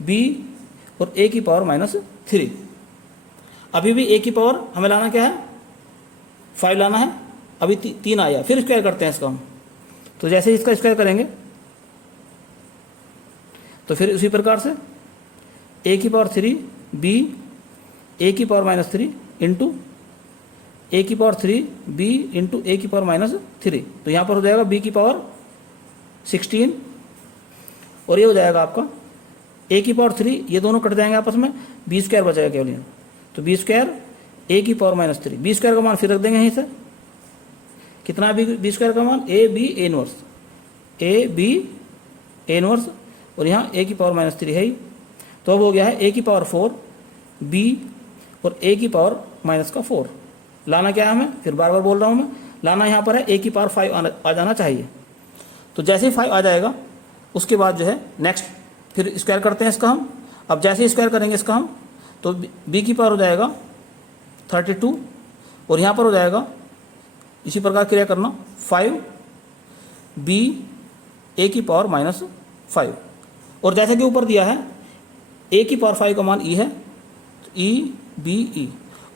बी और ए की पावर -3। अभी भी ए की पावर हमें लाना क्या है, 5 लाना है, अभी 3 आया, फिर स्क्वायर करते हैं इसका हम। तो जैसे इसका स्क्वायर करेंगे तो फिर उसी प्रकार से ए की पावर 3 बी ए की पावर -3 इंटू ए की पावर 3 बी इंटू ए की पावर -3। तो यहाँ पर हो जाएगा बी की पावर 16 और ये हो जाएगा आपका ए की पावर 3, ये दोनों कट जाएंगे आपस में, बी स्क्वायर बचेगा केवल यहाँ। तो बी स्क्वायर ए की पावर -3, बी स्क्वायर का मान फिर रख देंगे यहीं से, कितना बी स्क्वायर का मान, A B A inverse, A B A inverse, और यहाँ ए की पावर -3 है ही। तो अब हो गया है ए की पावर 4 बी और ए की पावर -4। लाना क्या है हमें, फिर बार बार बोल रहा हूँ मैं, लाना यहाँ पर है ए की पावर 5 आ जाना चाहिए। तो जैसे ही 5 आ जाएगा उसके बाद जो है नेक्स्ट फिर स्क्वायर करते हैं इसका हम। अब जैसे ही स्क्वायर करेंगे इसका हम, तो बी की पावर हो जाएगा 32 और यहाँ पर हो जाएगा इसी प्रकार क्रिया करना 5 बी ए की पावर -5। और जैसे कि ऊपर दिया है ए की पावर 5 का मान ई है, तो ई बी ई,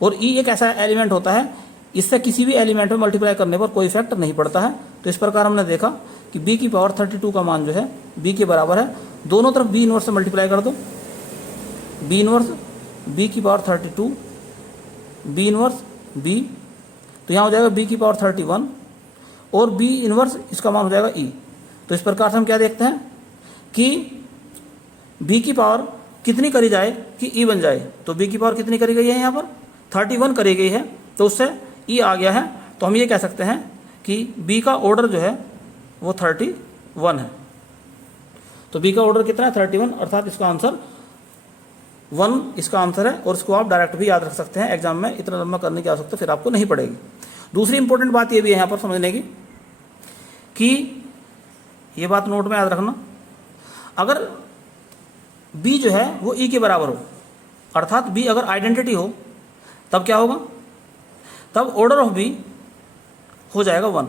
और ई एक ऐसा एलिमेंट होता है इससे किसी भी एलिमेंट में मल्टीप्लाई करने पर कोई इफेक्ट नहीं पड़ता है। तो इस प्रकार हमने देखा कि b की पावर 32 का मान जो है b के बराबर है, दोनों तरफ b इनवर्स से मल्टीप्लाई कर दो, b इनवर्स b की पावर 32 b इनवर्स b, तो यहाँ हो जाएगा b की पावर 31 और b इनवर्स इसका मान हो जाएगा e। तो इस प्रकार से हम क्या देखते हैं कि b की पावर कितनी करी जाए कि e बन जाए। तो b की पावर कितनी करी गई है, यहाँ पर 31 करी गई है, तो उससे e आ गया है। तो हम ये कह सकते हैं कि b का ऑर्डर जो है वो 31 है। तो b का ऑर्डर कितना है, 31, अर्थात इसका आंसर 1 इसका आंसर है। और इसको आप डायरेक्ट भी याद रख सकते हैं, एग्जाम में इतना लंबा करने की आवश्यकता फिर आपको नहीं पड़ेगी। दूसरी इंपॉर्टेंट बात ये भी है यहाँ पर समझने की कि ये बात नोट में याद रखना, अगर b जो है वो e के बराबर हो, अर्थात b अगर आइडेंटिटी हो, तब क्या होगा, तब ऑर्डर ऑफ b हो जाएगा 1,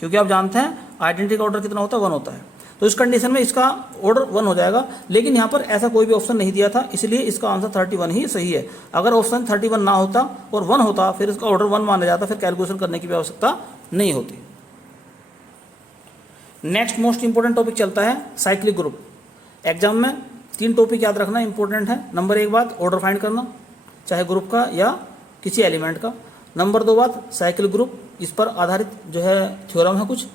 क्योंकि आप जानते हैं आइडेंटिटी का ऑर्डर कितना होता है, 1 होता है। तो इस कंडीशन में इसका ऑर्डर 1 हो जाएगा, लेकिन यहाँ पर ऐसा कोई भी ऑप्शन नहीं दिया था, इसलिए इसका आंसर 31 ही सही है। अगर ऑप्शन 31 ना होता और 1 होता, फिर इसका ऑर्डर 1 माना जाता, फिर कैलकुलेशन करने की भी आवश्यकता नहीं होती। नेक्स्ट मोस्ट इंपोर्टेंट टॉपिक चलता है साइक्लिक ग्रुप। एग्जाम में 3 टॉपिक याद रखना इंपॉर्टेंट है। नंबर 1 बात ऑर्डर फाइंड करना, चाहे ग्रुप का या किसी एलिमेंट का। नंबर 2 बात साइकिल ग्रुप, इस पर आधारित जो है थ्योरम है कुछ।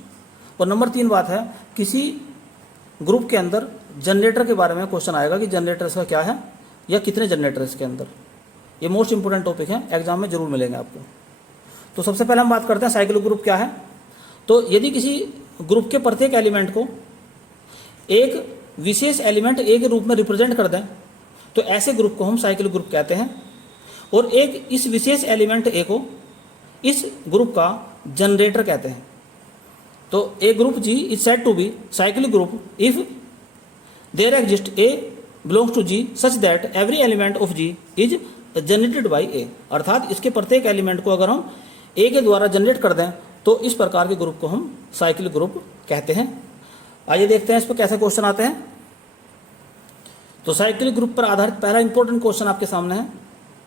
और नंबर 3 बात है किसी ग्रुप के अंदर जनरेटर के बारे में क्वेश्चन आएगा कि जनरेटर इसका क्या है या कितने जनरेटर इसके अंदर। ये मोस्ट इंपोर्टेंट टॉपिक है, एग्जाम में जरूर मिलेंगे आपको। तो सबसे पहले हम बात करते हैं साइकिल ग्रुप क्या है। तो यदि किसी ग्रुप के प्रत्येक एलिमेंट को एक विशेष एलिमेंट ए के रूप में रिप्रेजेंट कर दें, तो ऐसे ग्रुप को हम साइकिल ग्रुप कहते हैं। और एक इस विशेष एलिमेंट ए को इस ग्रुप का जनरेटर कहते हैं। तो a group G is said to be cyclic group if there exist a belongs to G such that every element of G is generated by a. अर्थात इसके प्रत्येक एलिमेंट को अगर हम ए के द्वारा जनरेट कर दें, तो इस प्रकार के ग्रुप को हम साइकिल ग्रुप कहते हैं। आइए देखते हैं इस पर कैसे क्वेश्चन आते हैं। तो साइकिल ग्रुप पर आधारित पहला इंपॉर्टेंट क्वेश्चन आपके सामने है,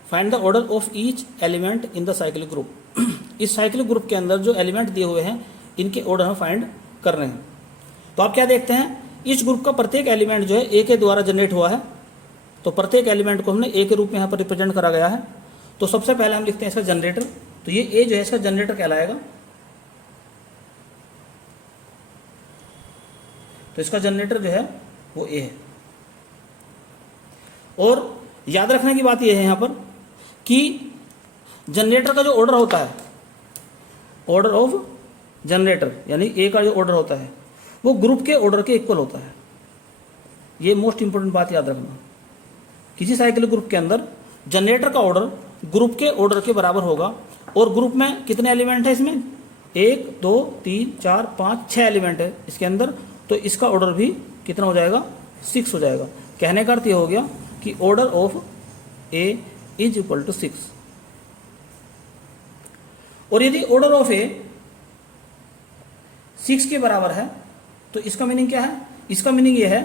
find the order of each element in the cycle group. इस साइकिल ग्रुप के अंदर जो एलिमेंट दिए हुए हैं इनके ऑर्डर हम फाइंड कर रहे हैं। तो आप क्या देखते हैं, इस ग्रुप का प्रत्येक एलिमेंट जो है ए के द्वारा जनरेट हुआ है। तो प्रत्येक एलिमेंट को हमने ए के रूप में यहाँ पर रिप्रेजेंट करा गया है। तो सबसे पहले हम लिखते हैं इसका जनरेटर। तो ये ए जो है इसका जनरेटर कहलाएगा। तो इसका जनरेटर जो है वो ए है। और याद रखने की बात यह है यहाँ पर कि जनरेटर का जो ऑर्डर होता है, ऑर्डर ऑफ जनरेटर यानी ए का जो ऑर्डर होता है वो ग्रुप के ऑर्डर के इक्वल होता है। ये मोस्ट इंपोर्टेंट बात याद रखना। किसी साइकिल ग्रुप के अंदर जनरेटर का ऑर्डर ग्रुप के ऑर्डर के बराबर होगा। और ग्रुप में कितने एलिमेंट है, इसमें 1 2 3 4 5 6 एलिमेंट है इसके अंदर। तो इसका ऑर्डर भी कितना हो जाएगा, 6 हो जाएगा। कहने का अर्थ ये हो गया कि order of A is equal to 6। और यदि ऑर्डर ऑफ ए 6 के बराबर है, तो इसका मीनिंग क्या है? इसका मीनिंग ये है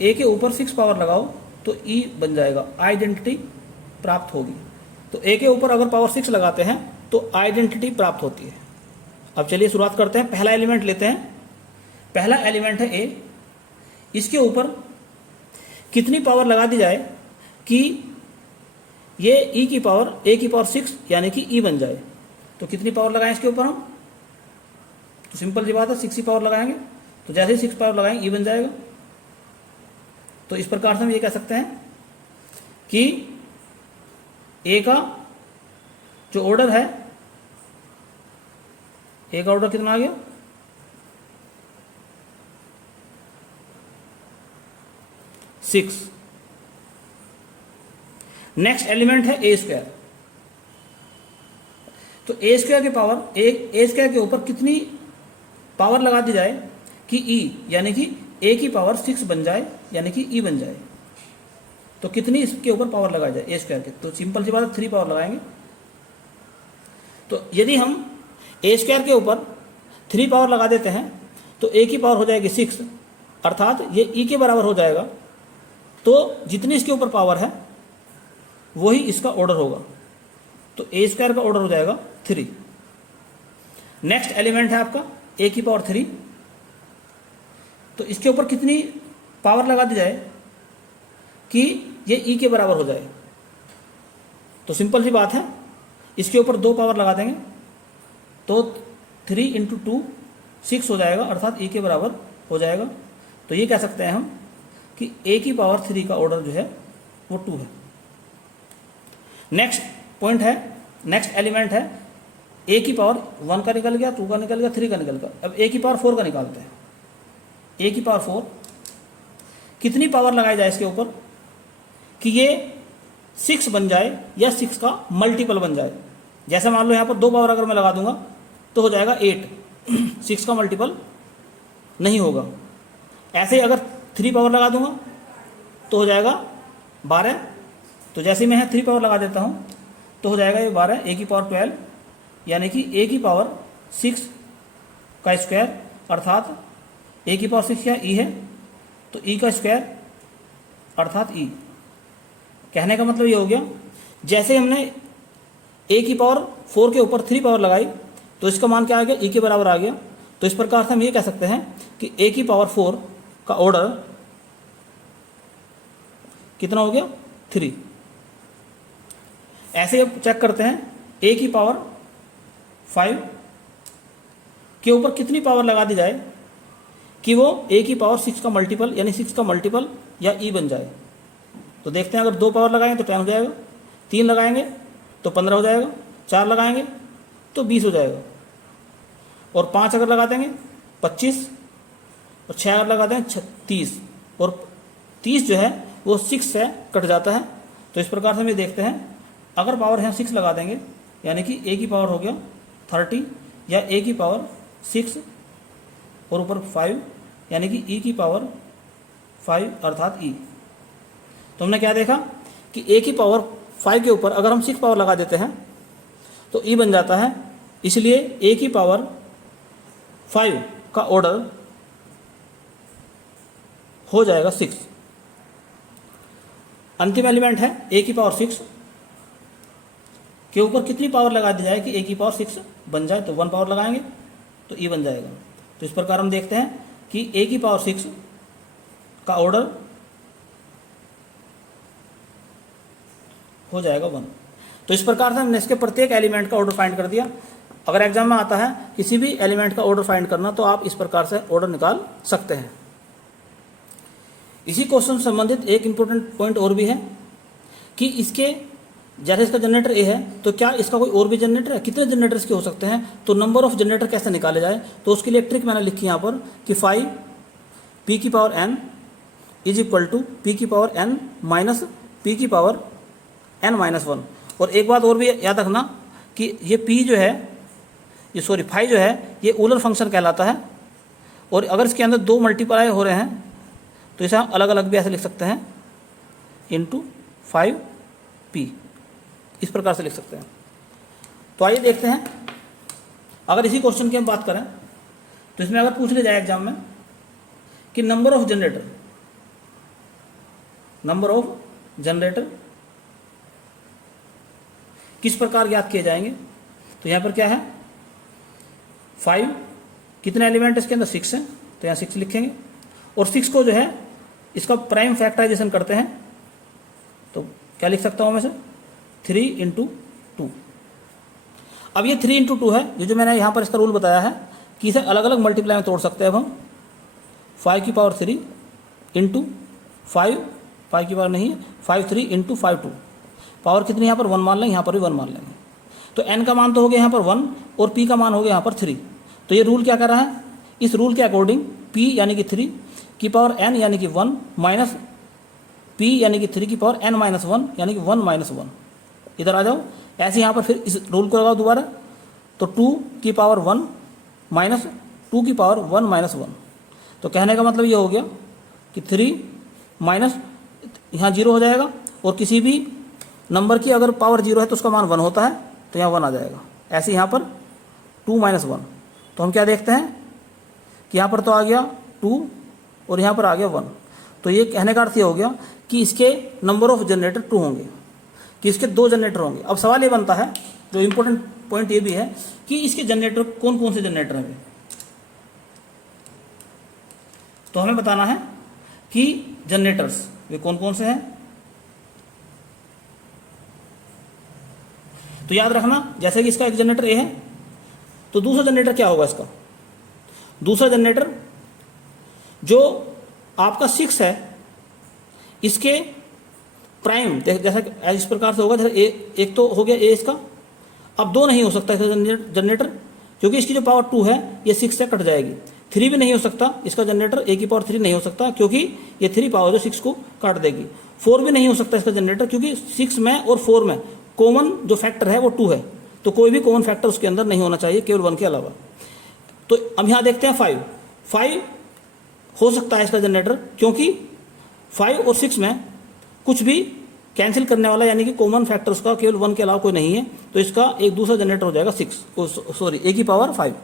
a के ऊपर 6 पावर लगाओ तो e बन जाएगा, आइडेंटिटी प्राप्त होगी। तो a के ऊपर अगर पावर 6 लगाते हैं तो आइडेंटिटी प्राप्त होती है। अब चलिए शुरुआत करते हैं। पहला एलिमेंट लेते हैं। पहला एलिमेंट है a, इसके ऊपर कितनी पावर लगा दी जाए कि ये e की पावर a की पावर 6 यानी कि e बन जाए। तो कितनी पावर लगाएं इसके ऊपर हम? तो सिंपल सी बात है, 6 ही पावर लगाएंगे। तो जैसे ही 6 पावर लगाएंगे e बन जाएगा। तो इस प्रकार से हम ये कह सकते हैं कि a का जो ऑर्डर है, a का ऑर्डर कितना आ गया? 6। नेक्स्ट एलिमेंट है ए स्क्वायर। तो ए स्क्वायर के पावर ए स्क्वायर के ऊपर कितनी पावर लगा दी जाए कि ई यानी कि ए की पावर 6 बन जाए यानी कि ई बन जाए। तो कितनी इसके ऊपर पावर लगाई जाए ए स्क्वायर के? तो सिंपल सी बात है, 3 पावर लगाएंगे। तो यदि हम ए स्क्वायर के ऊपर 3 पावर लगा देते हैं तो ए की पावर हो जाएगी 6, अर्थात ये ई के बराबर हो जाएगा। तो जितनी इसके ऊपर पावर है वही इसका ऑर्डर होगा। तो ए स्क्वायर का ऑर्डर हो जाएगा 3। नेक्स्ट एलिमेंट है आपका ए की पावर 3। तो इसके ऊपर कितनी पावर लगा दी जाए कि ये ई के बराबर हो जाए? तो सिंपल सी बात है, इसके ऊपर 2 पावर लगा देंगे तो 3 × 2 6 हो जाएगा, अर्थात ई के बराबर हो जाएगा। तो ये कह सकते हैं हम कि ए की पावर 3 का ऑर्डर जो है वो 2 है। नेक्स्ट पॉइंट है, नेक्स्ट एलिमेंट है ए की पावर 1 का निकल गया, 2 का निकल गया, 3 का निकल गया। अब ए की पावर 4 का निकालते हैं। ए की पावर 4 कितनी पावर लगाई जाए इसके ऊपर कि ये 6 बन जाए या 6 का मल्टीपल बन जाए? जैसे मान लो यहाँ पर 2 पावर अगर मैं लगा दूंगा तो हो जाएगा 8, 6 का मल्टीपल नहीं होगा। ऐसे ही अगर 3 पावर लगा दूंगा तो हो जाएगा 12। तो जैसे मैं यहाँ 3 पावर लगा देता हूँ तो हो जाएगा ये 12, ए की पावर 12 यानी कि ए की पावर 6 का स्क्वायर, अर्थात ए की पावर 6 क्या ई है, तो ई का स्क्वायर अर्थात ई। कहने का मतलब ये हो गया, जैसे हमने ए की पावर 4 के ऊपर 3 पावर लगाई तो इसका मान क्या आ गया? ई के बराबर आ गया। तो इस प्रकार से हम ये कह सकते हैं कि ए की पावर 4 का ऑर्डर कितना हो गया? 3। ऐसे अब चेक करते हैं, ए की पावर 5 के ऊपर कितनी पावर लगा दी जाए कि वो ए की पावर 6 का मल्टीपल यानी 6 का मल्टीपल या ई बन जाए? तो देखते हैं, अगर 2 पावर लगाएंगे तो 10 हो जाएगा, 3 लगाएंगे तो 15 हो जाएगा, 4 लगाएंगे तो 20 हो जाएगा, और 5 अगर लगा देंगे 25, और 6 अगर लगा दें 30, और 30 जो है वो 6 से कट जाता है। तो इस प्रकार से हम ये देखते हैं, अगर पावर यहाँ 6 लगा देंगे यानी कि ए की पावर हो गया 30 या ए की पावर 6 और ऊपर 5 यानी कि ई की पावर 5 अर्थात ई। तो हमने क्या देखा कि ए की पावर 5 के ऊपर अगर हम 6 पावर लगा देते हैं तो ई बन जाता है, इसलिए ए की पावर 5 का ऑर्डर हो जाएगा 6। अंतिम एलिमेंट है ए की पावर 6 के ऊपर कितनी पावर लगा दी जाए कि ए की पावर 6 बन जाए? तो 1 पावर लगाएंगे तो ई बन जाएगा। तो इस प्रकार हम देखते हैं कि ए की पावर 6 का ऑर्डर हो जाएगा 1। तो इस प्रकार से हमने इसके प्रत्येक एलिमेंट का ऑर्डर फाइंड कर दिया। अगर एग्जाम में आता है किसी भी एलिमेंट का ऑर्डर फाइंड करना तो आप इस प्रकार से ऑर्डर निकाल सकते हैं। इसी क्वेश्चन से संबंधित एक इंपॉर्टेंट पॉइंट और भी है कि इसके जैसे इसका जनरेटर ए है तो क्या इसका कोई और भी जनरेटर है? कितने जनरेटर्स के हो सकते हैं? तो नंबर ऑफ जनरेटर कैसे निकाले जाए? तो उसके लिए ट्रिक मैंने लिखी यहाँ पर कि 5 p की power n is equal to p की पावर n माइनस p की पावर n माइनस 1। और एक बात और भी याद रखना कि ये p जो है, ये सॉरी 5 जो है, ये ऊलर फंक्शन कहलाता है। और अगर इसके अंदर 2 मल्टीप्लाई हो रहे हैं तो इसे हम अलग अलग भी ऐसे लिख सकते हैं, इंटू 5p, इस प्रकार से लिख सकते हैं। तो आइए देखते हैं, अगर इसी क्वेश्चन की हम बात करें तो इसमें अगर पूछ लिया जाए एग्जाम में कि नंबर ऑफ जनरेटर किस प्रकार ज्ञात किए जाएंगे, तो यहाँ पर क्या है 5, कितने एलिमेंट इसके अंदर 6 हैं, तो यहाँ 6 लिखेंगे। और 6 को जो है इसका प्राइम फैक्टराइजेशन करते हैं, तो क्या लिख सकता हूँ मैं से 3 × 2। अब ये 3 × 2 है, ये जो मैंने यहाँ पर इसका रूल बताया है कि इसे अलग अलग मल्टीप्लाई में तोड़ सकते हैं अब हम। 5 की पावर 3 × 5 की पावर नहीं है 5 3 × 5 2, पावर कितनी यहाँ पर 1 मान लेंगे, यहाँ पर भी 1 मान लेंगे। तो n का मान तो हो गया यहाँ पर 1 और p का मान हो गया यहाँ पर 3। तो ये रूल क्या कर रहा है, इस रूल के अकॉर्डिंग p यानी कि 3 की पावर n यानी कि 1 माइनस p यानी कि 3 की पावर n माइनस 1 यानी कि 1 माइनस 1, इधर आ जाओ। ऐसे यहाँ पर फिर इस रूल को लगाओ दोबारा, तो 2 की पावर 1 माइनस 2 की पावर 1 माइनस 1। तो कहने का मतलब ये हो गया कि 3 माइनस यहाँ 0 हो जाएगा, और किसी भी नंबर की अगर पावर 0 है तो उसका मान 1 होता है, तो यहाँ 1 आ जाएगा। ऐसे यहाँ पर 2 माइनस 1, तो हम क्या देखते हैं कि यहाँ पर तो आ गया 2 और यहाँ पर आ गया 1। तो ये कहने का अर्थ ये हो गया कि इसके नंबर ऑफ जनरेटर 2 होंगे, कि इसके 2 जनरेटर होंगे। अब सवाल ये बनता है, जो इम्पोर्टेंट पॉइंट ये भी है कि इसके जनरेटर कौन कौन से जनरेटर हैं। तो हमें बताना है कि जनरेटर्स वे कौन कौन से हैं। तो याद रखना, जैसे कि इसका एक जनरेटर ए है, तो दूसरा जनरेटर क्या होगा इसका, दूसरा जनरेटर जो आपका 6 है, इसके प्राइम जैसा इस प्रकार से होगा, जैसे एक तो हो गया ए इसका, अब 2 नहीं हो सकता इसका जनरेटर, क्योंकि इसकी जो पावर 2 है ये 6 से कट जाएगी। 3 भी नहीं हो सकता इसका जनरेटर, ए की पावर 3 नहीं हो सकता, क्योंकि ये 3 पावर जो 6 को काट देगी। 4 भी नहीं हो सकता इसका जनरेटर, क्योंकि 6 में और 4 में कॉमन जो फैक्टर है वो 2 है, तो कोई भी कॉमन फैक्टर उसके अंदर नहीं होना चाहिए, केवल 1 के अलावा। तो अब यहाँ देखते हैं 5 हो सकता है इसका जनरेटर, क्योंकि 5 और 6 में कुछ भी कैंसिल करने वाला यानी कि कॉमन फैक्टर उसका केवल 1 के अलावा कोई नहीं है, तो इसका एक दूसरा जनरेटर हो जाएगा 6 ए की पावर 5।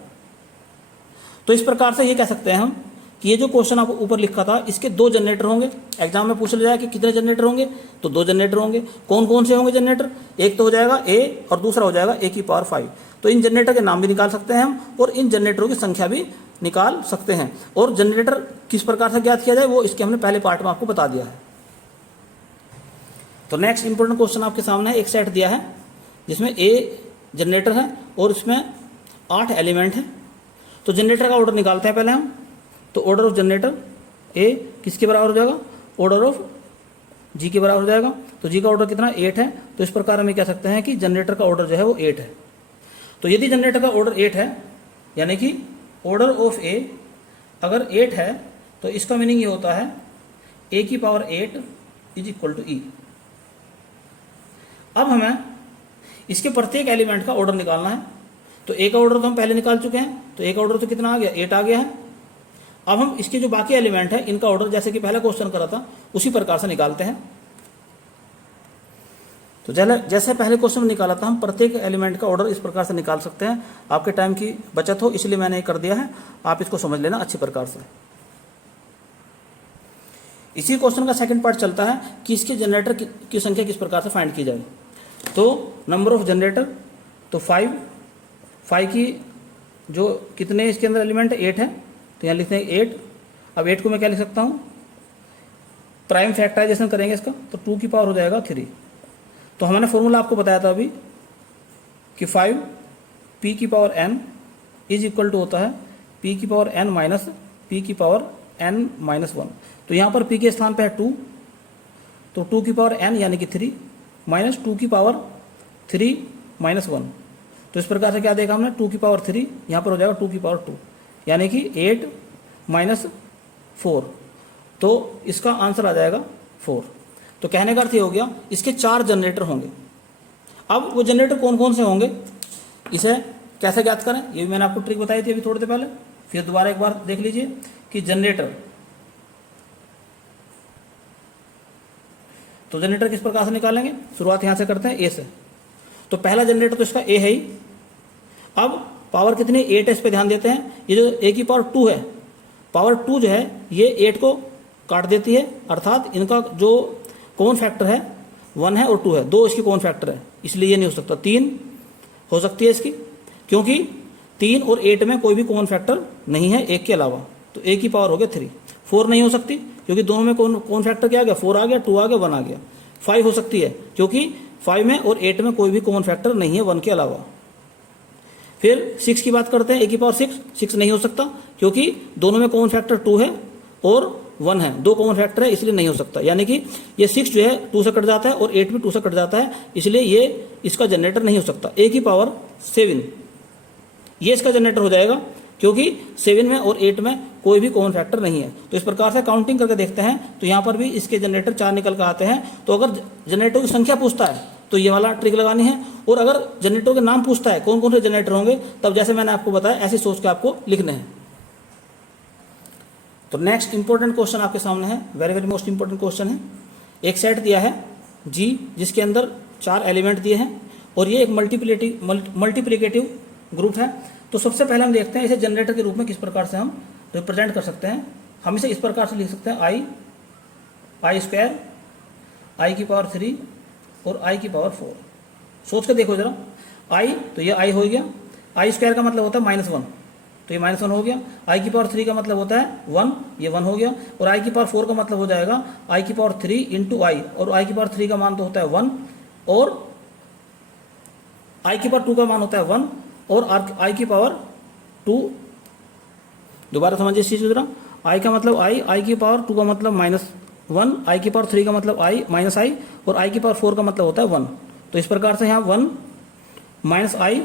तो इस प्रकार से ये कह सकते हैं हम कि ये जो क्वेश्चन आपको ऊपर लिखा था, इसके 2 जनरेटर होंगे। एग्जाम में पूछ लिया जाए कि कितने जनरेटर होंगे, तो 2 जनरेटर होंगे। कौन कौन से होंगे जनरेटर, एक तो हो जाएगा ए और दूसरा हो जाएगा ए की पावर 5। तो इन जनरेटर के नाम भी निकाल सकते हैं हम, और इन जनरेटरों की संख्या भी निकाल सकते हैं। और जनरेटर किस प्रकार से ज्ञात किया जाए वो इसके हमने पहले पार्ट में आपको बता दिया है। तो नेक्स्ट इंपॉर्टेंट क्वेश्चन आपके सामने एक सेट दिया है जिसमें ए जनरेटर है और इसमें 8 एलिमेंट हैं। तो जनरेटर का ऑर्डर निकालते हैं पहले हम। तो ऑर्डर ऑफ जनरेटर ए किसके बराबर हो जाएगा, ऑर्डर ऑफ जी के बराबर हो जाएगा। तो जी का ऑर्डर कितना 8 है, तो इस प्रकार हम कह सकते हैं कि जनरेटर का ऑर्डर जो है वो 8 है। तो यदि जनरेटर का ऑर्डर 8 है, यानी कि ऑर्डर ऑफ ए अगर 8 है, तो इसका मीनिंग ये होता है ए की पावर 8 इज इक्वल टू ई। अब हमें इसके प्रत्येक एलिमेंट का ऑर्डर निकालना है। तो ए का ऑर्डर तो हम पहले निकाल चुके हैं, तो ए का ऑर्डर तो कितना आ गया 8 आ गया है। अब हम इसके जो बाकी एलिमेंट है इनका ऑर्डर जैसे कि पहला क्वेश्चन करा था उसी प्रकार से निकालते हैं। तो जैसे पहले क्वेश्चन में निकाला था, हम प्रत्येक एलिमेंट का ऑर्डर इस प्रकार से निकाल सकते हैं। आपके टाइम की बचत हो इसलिए मैंने ये कर दिया है, आप इसको समझ लेना अच्छी प्रकार से। इसी क्वेश्चन का सेकंड पार्ट चलता है कि इसके जनरेटर की संख्या किस प्रकार से फाइंड की जाए। तो नंबर ऑफ जनरेटर, तो 5 की जो कितने इसके अंदर एलिमेंट है 8 है, तो यहाँ लिखते हैं 8। अब 8 को मैं क्या लिख सकता हूँ, प्राइम फैक्टराइजेशन करेंगे इसका, तो 2 की पावर हो जाएगा 3। तो हमने फॉर्मूला आपको बताया था अभी कि 5 p की power n is equal to होता है p की पावर n माइनस p की पावर n माइनस 1। तो यहाँ पर p के स्थान पे है 2, तो 2 की पावर n यानी कि 3 माइनस 2 की पावर 3 माइनस 1। तो इस प्रकार से क्या देखा हमने, 2 की पावर 3 यहाँ पर हो जाएगा 2 की पावर 2 यानी कि 8 माइनस 4। तो इसका आंसर आ जाएगा 4। तो कहने का अर्थ ये हो गया इसके 4 जनरेटर होंगे। अब वो जनरेटर कौन कौन से होंगे, इसे कैसे ज्ञात करें, ये भी मैंने आपको ट्रिक बताई थी अभी थोड़ी देर पहले। फिर दोबारा एक बार देख लीजिए कि जनरेटर, तो जनरेटर किस प्रकार से निकालेंगे, शुरुआत यहां से करते हैं ए से। तो पहला जनरेटर तो इसका ए है ही। अब पावर कितनी 8 है, इस पर ध्यान देते हैं। ये जो a की पावर 2 है, पावर 2 जो है ये 8 को काट देती है, अर्थात इनका जो कॉमन फैक्टर है 1 है और 2 है, 2 इसकी कॉमन फैक्टर है, इसलिए ये नहीं हो सकता। 3 हो सकती है इसकी, क्योंकि 3 और 8 में कोई भी कॉमन फैक्टर नहीं है 1 के अलावा, तो a की पावर हो गया 3। 4 नहीं हो सकती, क्योंकि दोनों में कौन फैक्टर क्या आ गया, 4 आ गया, 2 आ गया, 1 आ गया। 5 हो सकती है, क्योंकि 5 में और 8 में कोई भी कॉमन फैक्टर नहीं है 1 के अलावा। फिर 6 की बात करते हैं, a की पावर 6 नहीं हो सकता, क्योंकि दोनों में कॉमन फैक्टर 2 है और 1 है, 2 कॉमन फैक्टर है, इसलिए नहीं हो सकता। यानी कि ये 6 जो है 2 से कट जाता है और 8 भी 2 से कट जाता है, इसलिए ये इसका जनरेटर नहीं हो सकता। a की पावर 7 ये इसका जनरेटर हो जाएगा, क्योंकि 7 में और 8 में कोई भी कॉमन फैक्टर नहीं है। तो इस प्रकार से काउंटिंग करके देखते हैं तो यहाँ पर भी इसके जनरेटर 4 निकल कर आते हैं। तो अगर जनरेटरों की संख्या पूछता है तो ये वाला ट्रिक लगानी है, और अगर जनरेटरों के नाम पूछता है कौन कौन से जनरेटर होंगे, तब जैसे मैंने आपको बताया ऐसे सोच के आपको लिखने हैं। तो नेक्स्ट इंपॉर्टेंट क्वेश्चन आपके सामने है, very very most important question है। एक सेट दिया है G, जिसके अंदर 4 एलिमेंट दिए हैं और ये एक मल्टीप्लिकेटिव ग्रुप है। तो सबसे पहले हम देखते हैं इसे जनरेटर के रूप में किस प्रकार से हम रिप्रेजेंट कर सकते हैं। हम इसे इस प्रकार से लिख सकते हैं आई स्क्वायर, आई की पावर 3 और आई की पावर 4। सोच के देखो जरा, आई तो ये आई हो गया, आई स्क्वायर का मतलब होता है -1, तो ये -1 हो गया। आई की पावर 3 का मतलब होता है 1, ये 1 हो गया। और आई की पावर 4 का मतलब हो जाएगा आई की पावर 3 इंटू आई, और आई की पावर 3 का मान तो होता है 1, और आई की पावर 2 का मान होता है 1, और आई की पावर 2। दोबारा समझिए इस चीज को जरा, आई का मतलब आई की पावर 2 का मतलब -1, आई की पावर 3 का मतलब आई माइनस आई, और आई की पावर 4 का मतलब होता है 1। तो इस प्रकार से यहाँ 1 माइनस आई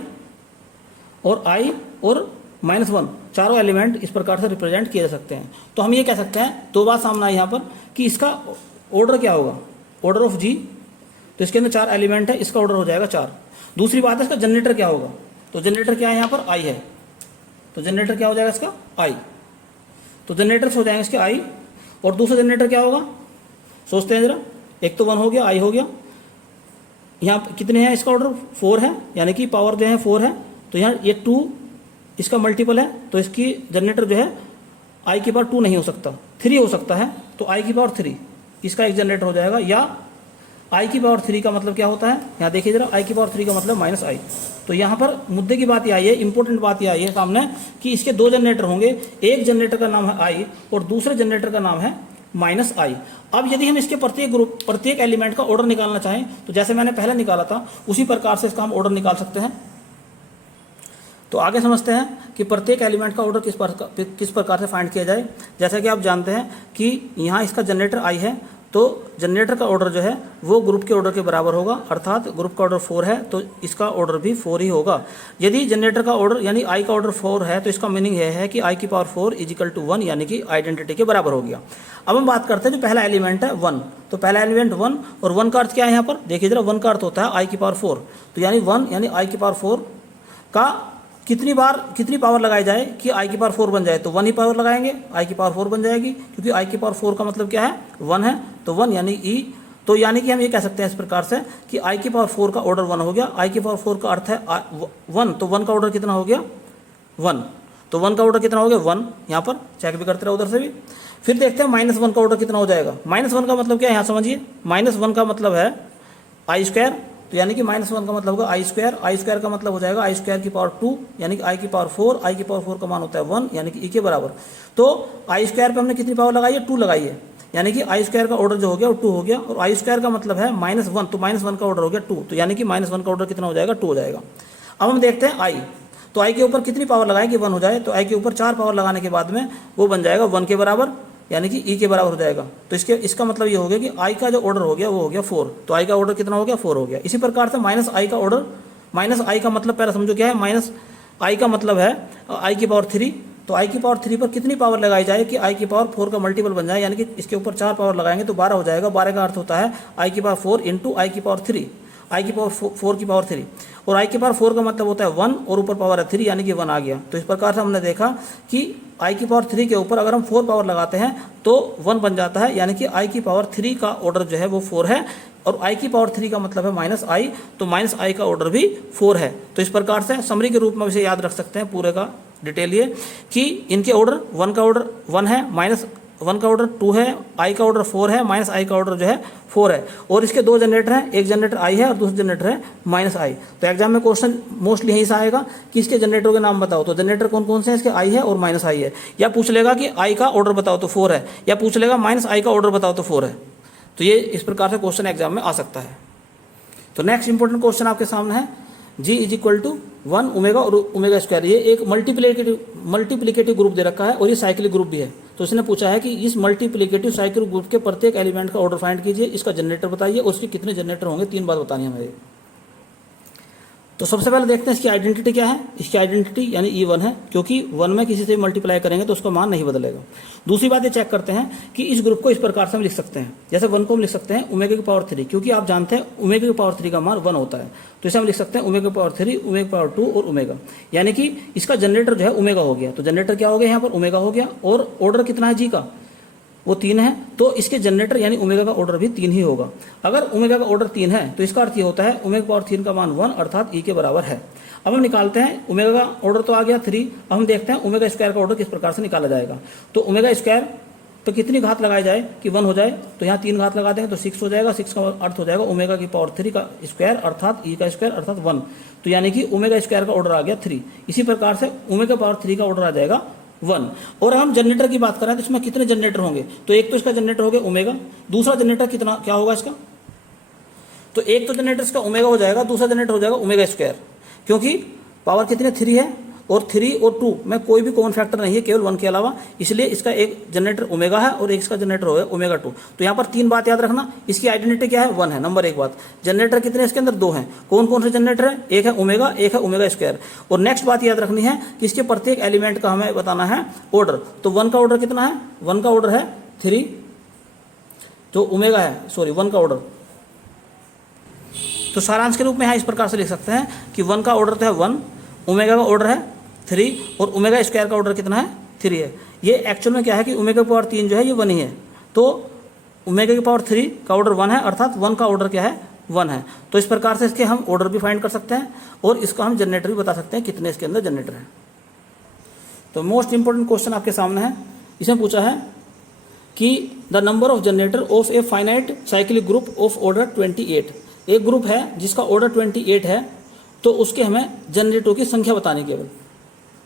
और आई और -1 चारों एलिमेंट इस प्रकार से रिप्रेजेंट किए जा सकते हैं। तो हम ये कह सकते हैं, दो बात सामने आई यहाँ पर, कि इसका ऑर्डर क्या होगा, ऑर्डर ऑफ G। तो इसके अंदर 4 एलिमेंट है, इसका ऑर्डर हो जाएगा 4। दूसरी बात है इसका जनरेटर क्या होगा, तो जनरेटर क्या है यहाँ पर आई है, तो जनरेटर क्या हो जाएगा इसका आई, तो जनरेटर्स हो जाएंगे इसके आई। और दूसरा जनरेटर क्या होगा, सोचते हैं जरा, एक तो 1 हो गया, आई हो गया, यहाँ कितने हैं, इसका ऑर्डर 4 है, यानी कि पावर जो है 4 है, तो यहाँ ये 2 इसका मल्टीपल है, तो इसकी जनरेटर जो है आई की पावर 2 नहीं हो सकता, 3 हो सकता है, तो आई की पावर 3 इसका एक जनरेटर हो जाएगा। या आई की पावर 3 का मतलब क्या होता है, यहाँ देखिए जरा, आई की पावर 3 का मतलब -i। तो यहाँ पर मुद्दे की बात ये आई है, इंपॉर्टेंट बात ये आई है सामने, कि इसके 2 जनरेटर होंगे, एक जनरेटर का नाम है आई और दूसरे जनरेटर का नाम है -i। अब यदि हम इसके प्रत्येक एलिमेंट का ऑर्डर निकालना चाहें, तो जैसे मैंने पहले निकाला था उसी प्रकार से इसका हम ऑर्डर निकाल सकते हैं। तो आगे समझते हैं कि प्रत्येक एलिमेंट का ऑर्डर किस प्रकार से फाइंड किया जाए। जैसा कि आप जानते हैं कि यहाँ इसका जनरेटर आई है, तो जनरेटर का ऑर्डर जो है वो ग्रुप के ऑर्डर के बराबर होगा, अर्थात ग्रुप का ऑर्डर 4 है तो इसका ऑर्डर भी 4 ही होगा। यदि जनरेटर का ऑर्डर यानी आई का ऑर्डर 4 है, तो इसका मीनिंग यह है कि आई की पावर 4 = 1, यानी कि आइडेंटिटी के बराबर हो गया। अब हम बात करते हैं जो पहला एलिमेंट है 1, तो पहला एलिमेंट 1, और 1 का अर्थ क्या है यहाँ पर, देखिए जरा, 1 का अर्थ होता है आई की पावर 4, तो यानी 1 यानी आई की पावर 4 का कितनी पावर लगाई जाए कि आई की पावर 4 बन जाए, तो 1 ही पावर लगाएंगे, आई की पावर 4 बन जाएगी, क्योंकि आई की पावर 4 का मतलब क्या है 1 है, तो 1 यानी ई। तो यानी कि हम ये कह सकते हैं इस प्रकार से कि आई की पावर 4 का ऑर्डर 1 हो गया। आई की पावर 4 का अर्थ है 1, तो 1 का ऑर्डर कितना हो गया 1, तो 1 का ऑर्डर कितना हो गया 1, यहाँ पर चेक भी करते रहो उधर से भी। फिर देखते हैं -1 का ऑर्डर कितना हो जाएगा। -1 का मतलब क्या है, यहाँ समझिए, -1 का मतलब है आई स्क्वायर, तो यानी कि -1 का मतलब होगा आई स्क्वायर का मतलब हो जाएगा आई स्क्वायर की पावर 2, यानी कि आई की पावर 4, आई की पावर 4 का मान होता है 1, यानी कि ई के बराबर। तो आई स्क्वायर पे हमने कितनी पावर लगाई है, 2 लगाई है, यानी कि आई स्क्वायर का ऑर्डर जो हो गया वो 2 हो गया, और आई स्क्वायर का मतलब है -1, तो -1 का ऑर्डर हो गया 2, तो यानी कि -1 का ऑर्डर कितना हो जाएगा 2 हो जाएगा। अब हम देखते हैं आई, तो आई के ऊपर कितनी पावर लगाए कि 1 हो जाए, तो आई के ऊपर 4 पावर लगाने के बाद में वो बन जाएगा 1 के बराबर, यानी कि ई के बराबर हो जाएगा। तो इसका मतलब ये हो गया कि आई का जो ऑर्डर हो गया वो हो गया 4, तो आई का ऑर्डर कितना हो गया 4 हो गया। इसी प्रकार से -i का ऑर्डर, -i का मतलब पहले समझो क्या है, -i का मतलब है आई की पावर 3, तो आई की पावर 3 पर कितनी पावर लगाई जाए कि आई की पावर 4 का मल्टीपल बन जाए, यानी कि इसके ऊपर 4 पावर लगाएंगे तो 12 हो जाएगा। 12 का अर्थ होता है आई की पावर 4 इंटू आई की पावर 3, आई की पावर 4 की पावर 3, और आई की पावर 4 का मतलब होता है 1 और ऊपर पावर है 3, यानी कि 1 आ गया। तो इस प्रकार से हमने देखा कि आई की पावर 3 के ऊपर अगर हम 4 पावर लगाते हैं तो 1 बन जाता है, यानी कि आई की पावर 3 का ऑर्डर जो है वो 4 है, और आई की पावर 3 का मतलब है माइनस आई, तो माइनस आई का ऑर्डर भी 4 है। तो इस प्रकार से समरी के रूप में इसे याद रख सकते हैं पूरे का डिटेल ये कि इनके ऑर्डर 1 का ऑर्डर 1 है, माइनस 1 का ऑर्डर 2 है, आई का ऑर्डर 4 है, माइनस आई का ऑर्डर जो है 4 है, और इसके 2 जनरेटर हैं, एक जनरेटर आई है और दूसरा जनरेटर है माइनस आई। तो एग्जाम में क्वेश्चन मोस्टली यही सा आएगा कि इसके जनरेटरों के नाम बताओ, तो जनरेटर कौन कौन से हैं, इसके आई है और माइनस आई है, या पूछ लेगा कि आई का ऑर्डर बताओ तो 4 है, या पूछ लेगा माइनस आई का ऑर्डर बताओ तो 4 है। तो ये इस प्रकार से क्वेश्चन एग्जाम में आ सकता है। तो नेक्स्ट इंपॉर्टेंट क्वेश्चन आपके सामने है G is equal to 1 omega और ओमेगा स्क्वायर। ये एक मल्टीप्लिकेटिव ग्रुप दे रखा है और ये साइक्लिक ग्रुप भी है। तो इसने पूछा है कि इस मल्टीप्लिकेटिव साइक्लिक ग्रुप के प्रत्येक एलिमेंट का ऑर्डर फाइंड कीजिए, इसका जनरेटर बताइए और उसके कितने जनरेटर होंगे, 3 बात बतानी है हमें। तो सबसे पहले देखते हैं इसकी आइडेंटिटी क्या है। इसकी आइडेंटिटी यानी E1 है, क्योंकि 1 में किसी से मल्टीप्लाई करेंगे तो उसका मान नहीं बदलेगा। दूसरी बात ये चेक करते हैं कि इस ग्रुप को इस प्रकार से हम लिख सकते हैं, जैसे 1 को हम लिख सकते हैं ओमेगा की पावर 3, क्योंकि आप जानते हैं ओमेगा की पावर 3 का मान 1 होता है, तो इसे हम लिख सकते हैं ओमेगा की पावर 3, ओमेगा की पावर 2 और ओमेगा, यानी कि इसका जनरेटर जो है ओमेगा हो गया। तो जनरेटर क्या हो गया, यहाँ पर ओमेगा हो गया, और ऑर्डर कितना है जी का, वो 3 है, तो इसके जनरेटर यानी ओमेगा का ऑर्डर भी 3 ही होगा। अगर ओमेगा का ऑर्डर 3 है तो इसका अर्थ ये होता है ओमेगा पावर 3 का मान 1 अर्थात E के बराबर है। अब हम निकालते हैं, ओमेगा का ऑर्डर तो आ गया 3, अब हम देखते हैं ओमेगा स्क्वायर का ऑर्डर किस प्रकार से निकाला जाएगा। तो ओमेगा स्क्वायर तो कितनी घात लगाई जाए कि 1 हो जाए, तो यहाँ 3 घात लगा देंगे तो 6 हो जाएगा। 6 का अर्थ हो जाएगा ओमेगा की पावर 3 का स्क्वायर अर्थात E का स्क्वायर अर्थात 1, तो यानी कि ओमेगा स्क्वायर का ऑर्डर आ गया 3। इसी प्रकार से ओमेगा पावर 3 का ऑर्डर आ जाएगा 1। और हम जनरेटर की बात करें तो इसमें कितने जनरेटर होंगे, तो एक तो इसका जनरेटर हो गया ओमेगा, दूसरा जनरेटर कितना क्या होगा इसका, तो एक तो जनरेटर इसका ओमेगा हो जाएगा, दूसरा जनरेटर हो जाएगा ओमेगा स्क्वायर, क्योंकि पावर कितने 3 है और 3 और 2 में कोई भी कॉमन फैक्टर नहीं है केवल 1 के अलावा, इसलिए इसका एक जनरेटर ओमेगा है और एक इसका जनरेटर हो गया ओमेगा 2। तो यहाँ पर 3 बात याद रखना, इसकी आइडेंटिटी क्या है 1 है, नंबर 1 बात। जनरेटर कितने इसके अंदर 2 हैं, कौन कौन से जनरेटर है, एक है ओमेगा, एक है ओमेगा स्क्वायर। और नेक्स्ट बात याद रखनी है कि इसके प्रत्येक एलिमेंट का हमें बताना है ऑर्डर। तो 1 का ऑर्डर कितना है, 1 का ऑर्डर है 3, जो ओमेगा है 1 का ऑर्डर। तो सारांश के रूप में यहाँ इस प्रकार से लिख सकते हैं कि 1 का ऑर्डर तो है 1, ओमेगा का ऑर्डर है 3 और ओमेगा स्क्वायर का ऑर्डर कितना है 3 है। ये एक्चुअल में क्या है कि ओमेगा की पावर 3 जो है ये 1 ही है, तो ओमेगा की पावर 3 का ऑर्डर 1 है अर्थात 1 का ऑर्डर क्या है 1 है। तो इस प्रकार से इसके हम ऑर्डर भी फाइंड कर सकते हैं और इसका हम जनरेटर भी बता सकते हैं कितने इसके अंदर जनरेटर है। तो मोस्ट इंपॉर्टेंट क्वेश्चन आपके सामने है, इसमें पूछा है कि the number of generator off a finite cyclic group of order 28। एक ग्रुप है जिसका ऑर्डर 28 है, तो उसके हमें जनरेटरों की संख्या बतानी केवल।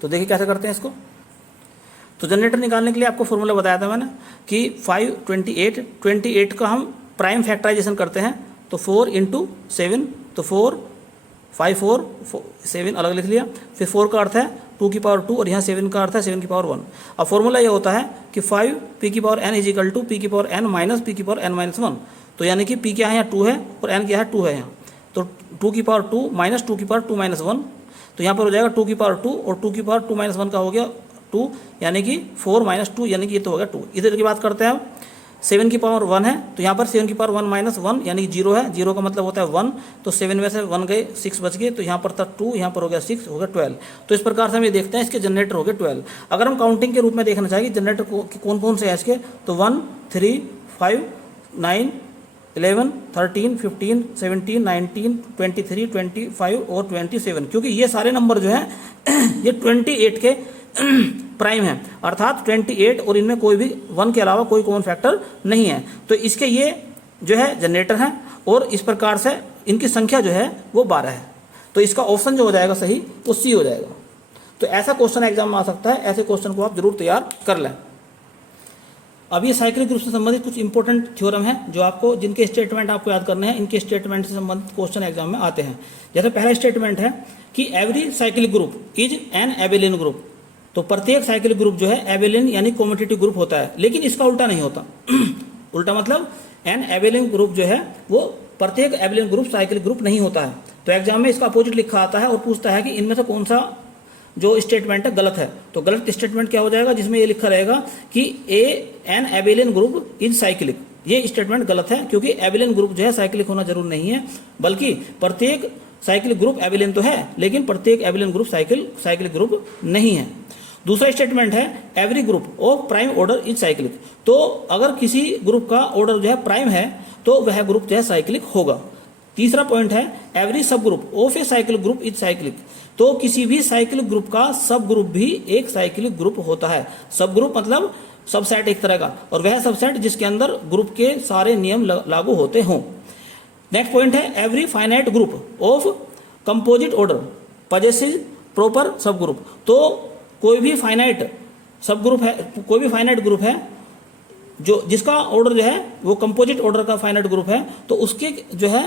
तो देखिए कैसे करते हैं इसको। तो जनरेटर निकालने के लिए आपको फॉर्मूला बताया था मैंने कि 5 28 का हम प्राइम फैक्टराइजेशन करते हैं, तो 4 × 7, तो 4 5 4 7 अलग लिख लिया, फिर 4 का अर्थ है 2 की पावर 2 और यहाँ 7 का अर्थ है 7 की पावर 1। अब फॉर्मूला ये होता है कि 5 p की power n is equal to p की पावर n माइनस p की पावर n माइनस 1। तो यानी कि p क्या है यहाँ 2 है और n क्या है 2 है यहाँ, तो 2 की पावर 2 माइनस 2 की पावर 2 माइनस 1, तो यहाँ पर हो जाएगा 2 की पावर 2 और 2 की पावर 2 माइनस 1 का हो गया 2, यानी कि 4 माइनस 2 यानी कि ये तो हो गया 2। इधर की बात करते हैं अब 7 की पावर 1 है, तो यहाँ पर 7 की पावर 1 माइनस 1 यानी कि 0 है, 0 का मतलब होता है 1, तो 7 में से 1 गए 6 बच गए, तो यहाँ पर था 2, यहाँ पर हो गया 6, हो गया 12। तो इस प्रकार से हम ये देखते हैं इसके जनरेटर हो गए 12। अगर हम काउंटिंग के रूप में देखना चाहिए जनरेटर कौन कौन से हैं इसके, तो 1 3 5 9 11 13 15 17 19 23 25 और 27, क्योंकि ये सारे नंबर जो हैं ये 28 के प्राइम है, अर्थात 28 और इनमें कोई भी 1 के अलावा कोई कॉमन फैक्टर नहीं है। तो इसके ये जो है जनरेटर हैं और इस प्रकार से इनकी संख्या जो है वो 12 है। तो इसका ऑप्शन जो हो जाएगा सही वो सी हो जाएगा। तो ऐसा क्वेश्चन एग्जाम में आ सकता है, ऐसे क्वेश्चन को आप जरूर तैयार कर लें। अब ये साइक्लिक ग्रुप से संबंधित कुछ इंपॉर्टेंट थ्योरम है जो आपको, जिनके स्टेटमेंट आपको याद करने हैं, इनके स्टेटमेंट से संबंधित क्वेश्चन एग्जाम में आते हैं। जैसे पहला स्टेटमेंट है कि every cyclic group is an abelian group. तो प्रत्येक साइक्लिक ग्रुप जो है एबेलियन यानी कॉम्पिटिटिव ग्रुप होता है, लेकिन इसका उल्टा नहीं होता। उल्टा मतलब एन एबेलियन ग्रुप जो है वो प्रत्येक एबेलियन ग्रुप साइक्लिक ग्रुप नहीं होता है। तो एग्जाम में इसका अपोजिट लिखा आता है और पूछता है कि इनमें से कौन सा जो स्टेटमेंट है गलत है। तो गलत स्टेटमेंट क्या हो जाएगा, जिसमें ये लिखा रहेगा कि an abelian group is cyclic. ये स्टेटमेंट गलत है, क्योंकि एबेलियन ग्रुप जो है साइक्लिक होना जरूर नहीं है, बल्कि प्रत्येक साइक्लिक ग्रुप एबेलियन तो है लेकिन प्रत्येक एबेलियन ग्रुप साइक्लिक ग्रुप नहीं है। दूसरा स्टेटमेंट है every group of prime order is cyclic. तो अगर किसी ग्रुप का ऑर्डर जो है प्राइम है तो वह ग्रुप जो है साइक्लिक होगा। तीसरा पॉइंट है एवरी सब group of a cyclic group is cyclic. तो किसी भी साइक्लिक ग्रुप का सब ग्रुप भी एक साइक्लिक ग्रुप होता है। सब ग्रुप मतलब सबसेट एक तरह का, और वह सबसेट जिसके अंदर ग्रुप के सारे नियम लागू होते हों। नेक्स्ट पॉइंट है every finite group of composite order possesses proper subgroup. तो कोई भी फाइनाइट सब ग्रुप है, कोई भी फाइनाइट ग्रुप है जो जिसका ऑर्डर जो है वो कंपोजिट ऑर्डर का फाइनाइट ग्रुप है, तो उसके जो है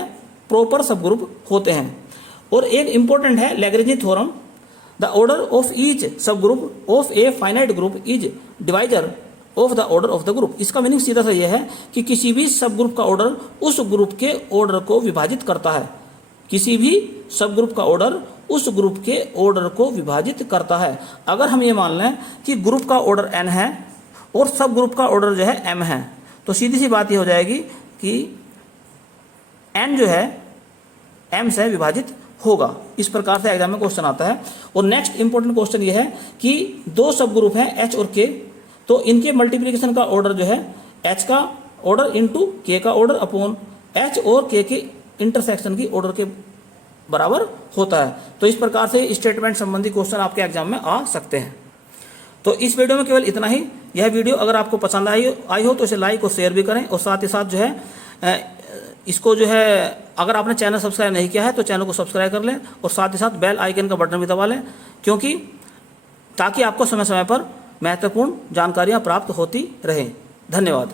प्रॉपर सब ग्रुप होते हैं। और एक इंपॉर्टेंट है Lagrange theorem, the order of each subgroup of a finite group is divisor of the order of the group. इसका मीनिंग सीधा सा यह है कि किसी भी सब ग्रुप का ऑर्डर उस ग्रुप के ऑर्डर को विभाजित करता है। किसी भी सब ग्रुप का ऑर्डर उस ग्रुप के ऑर्डर को विभाजित करता है। अगर हम ये मान लें कि ग्रुप का ऑर्डर n है और सब ग्रुप का ऑर्डर जो है m है, तो सीधी सी बात ये हो जाएगी कि n जो है m से विभाजित होगा। इस प्रकार से एग्जाम में क्वेश्चन आता है। और नेक्स्ट इंपॉर्टेंट क्वेश्चन ये है कि दो सब ग्रुप हैं h और k, तो इनके मल्टीप्लिकेशन का ऑर्डर जो है h का ऑर्डर इंटू k का ऑर्डर अपॉन h और k के इंटरसेक्शन की ऑर्डर के बराबर होता है। तो इस प्रकार से स्टेटमेंट संबंधी क्वेश्चन आपके एग्जाम में आ सकते हैं। तो इस वीडियो में केवल इतना ही। यह वीडियो अगर आपको पसंद आई हो तो इसे लाइक और शेयर भी करें, और साथ ही साथ जो है इसको जो है अगर आपने चैनल सब्सक्राइब नहीं किया है तो चैनल को सब्सक्राइब कर लें, और साथ ही साथ बेल आइकन का बटन भी दबा लें, क्योंकि ताकि आपको समय समय पर महत्वपूर्ण जानकारियाँ प्राप्त होती रहें। धन्यवाद।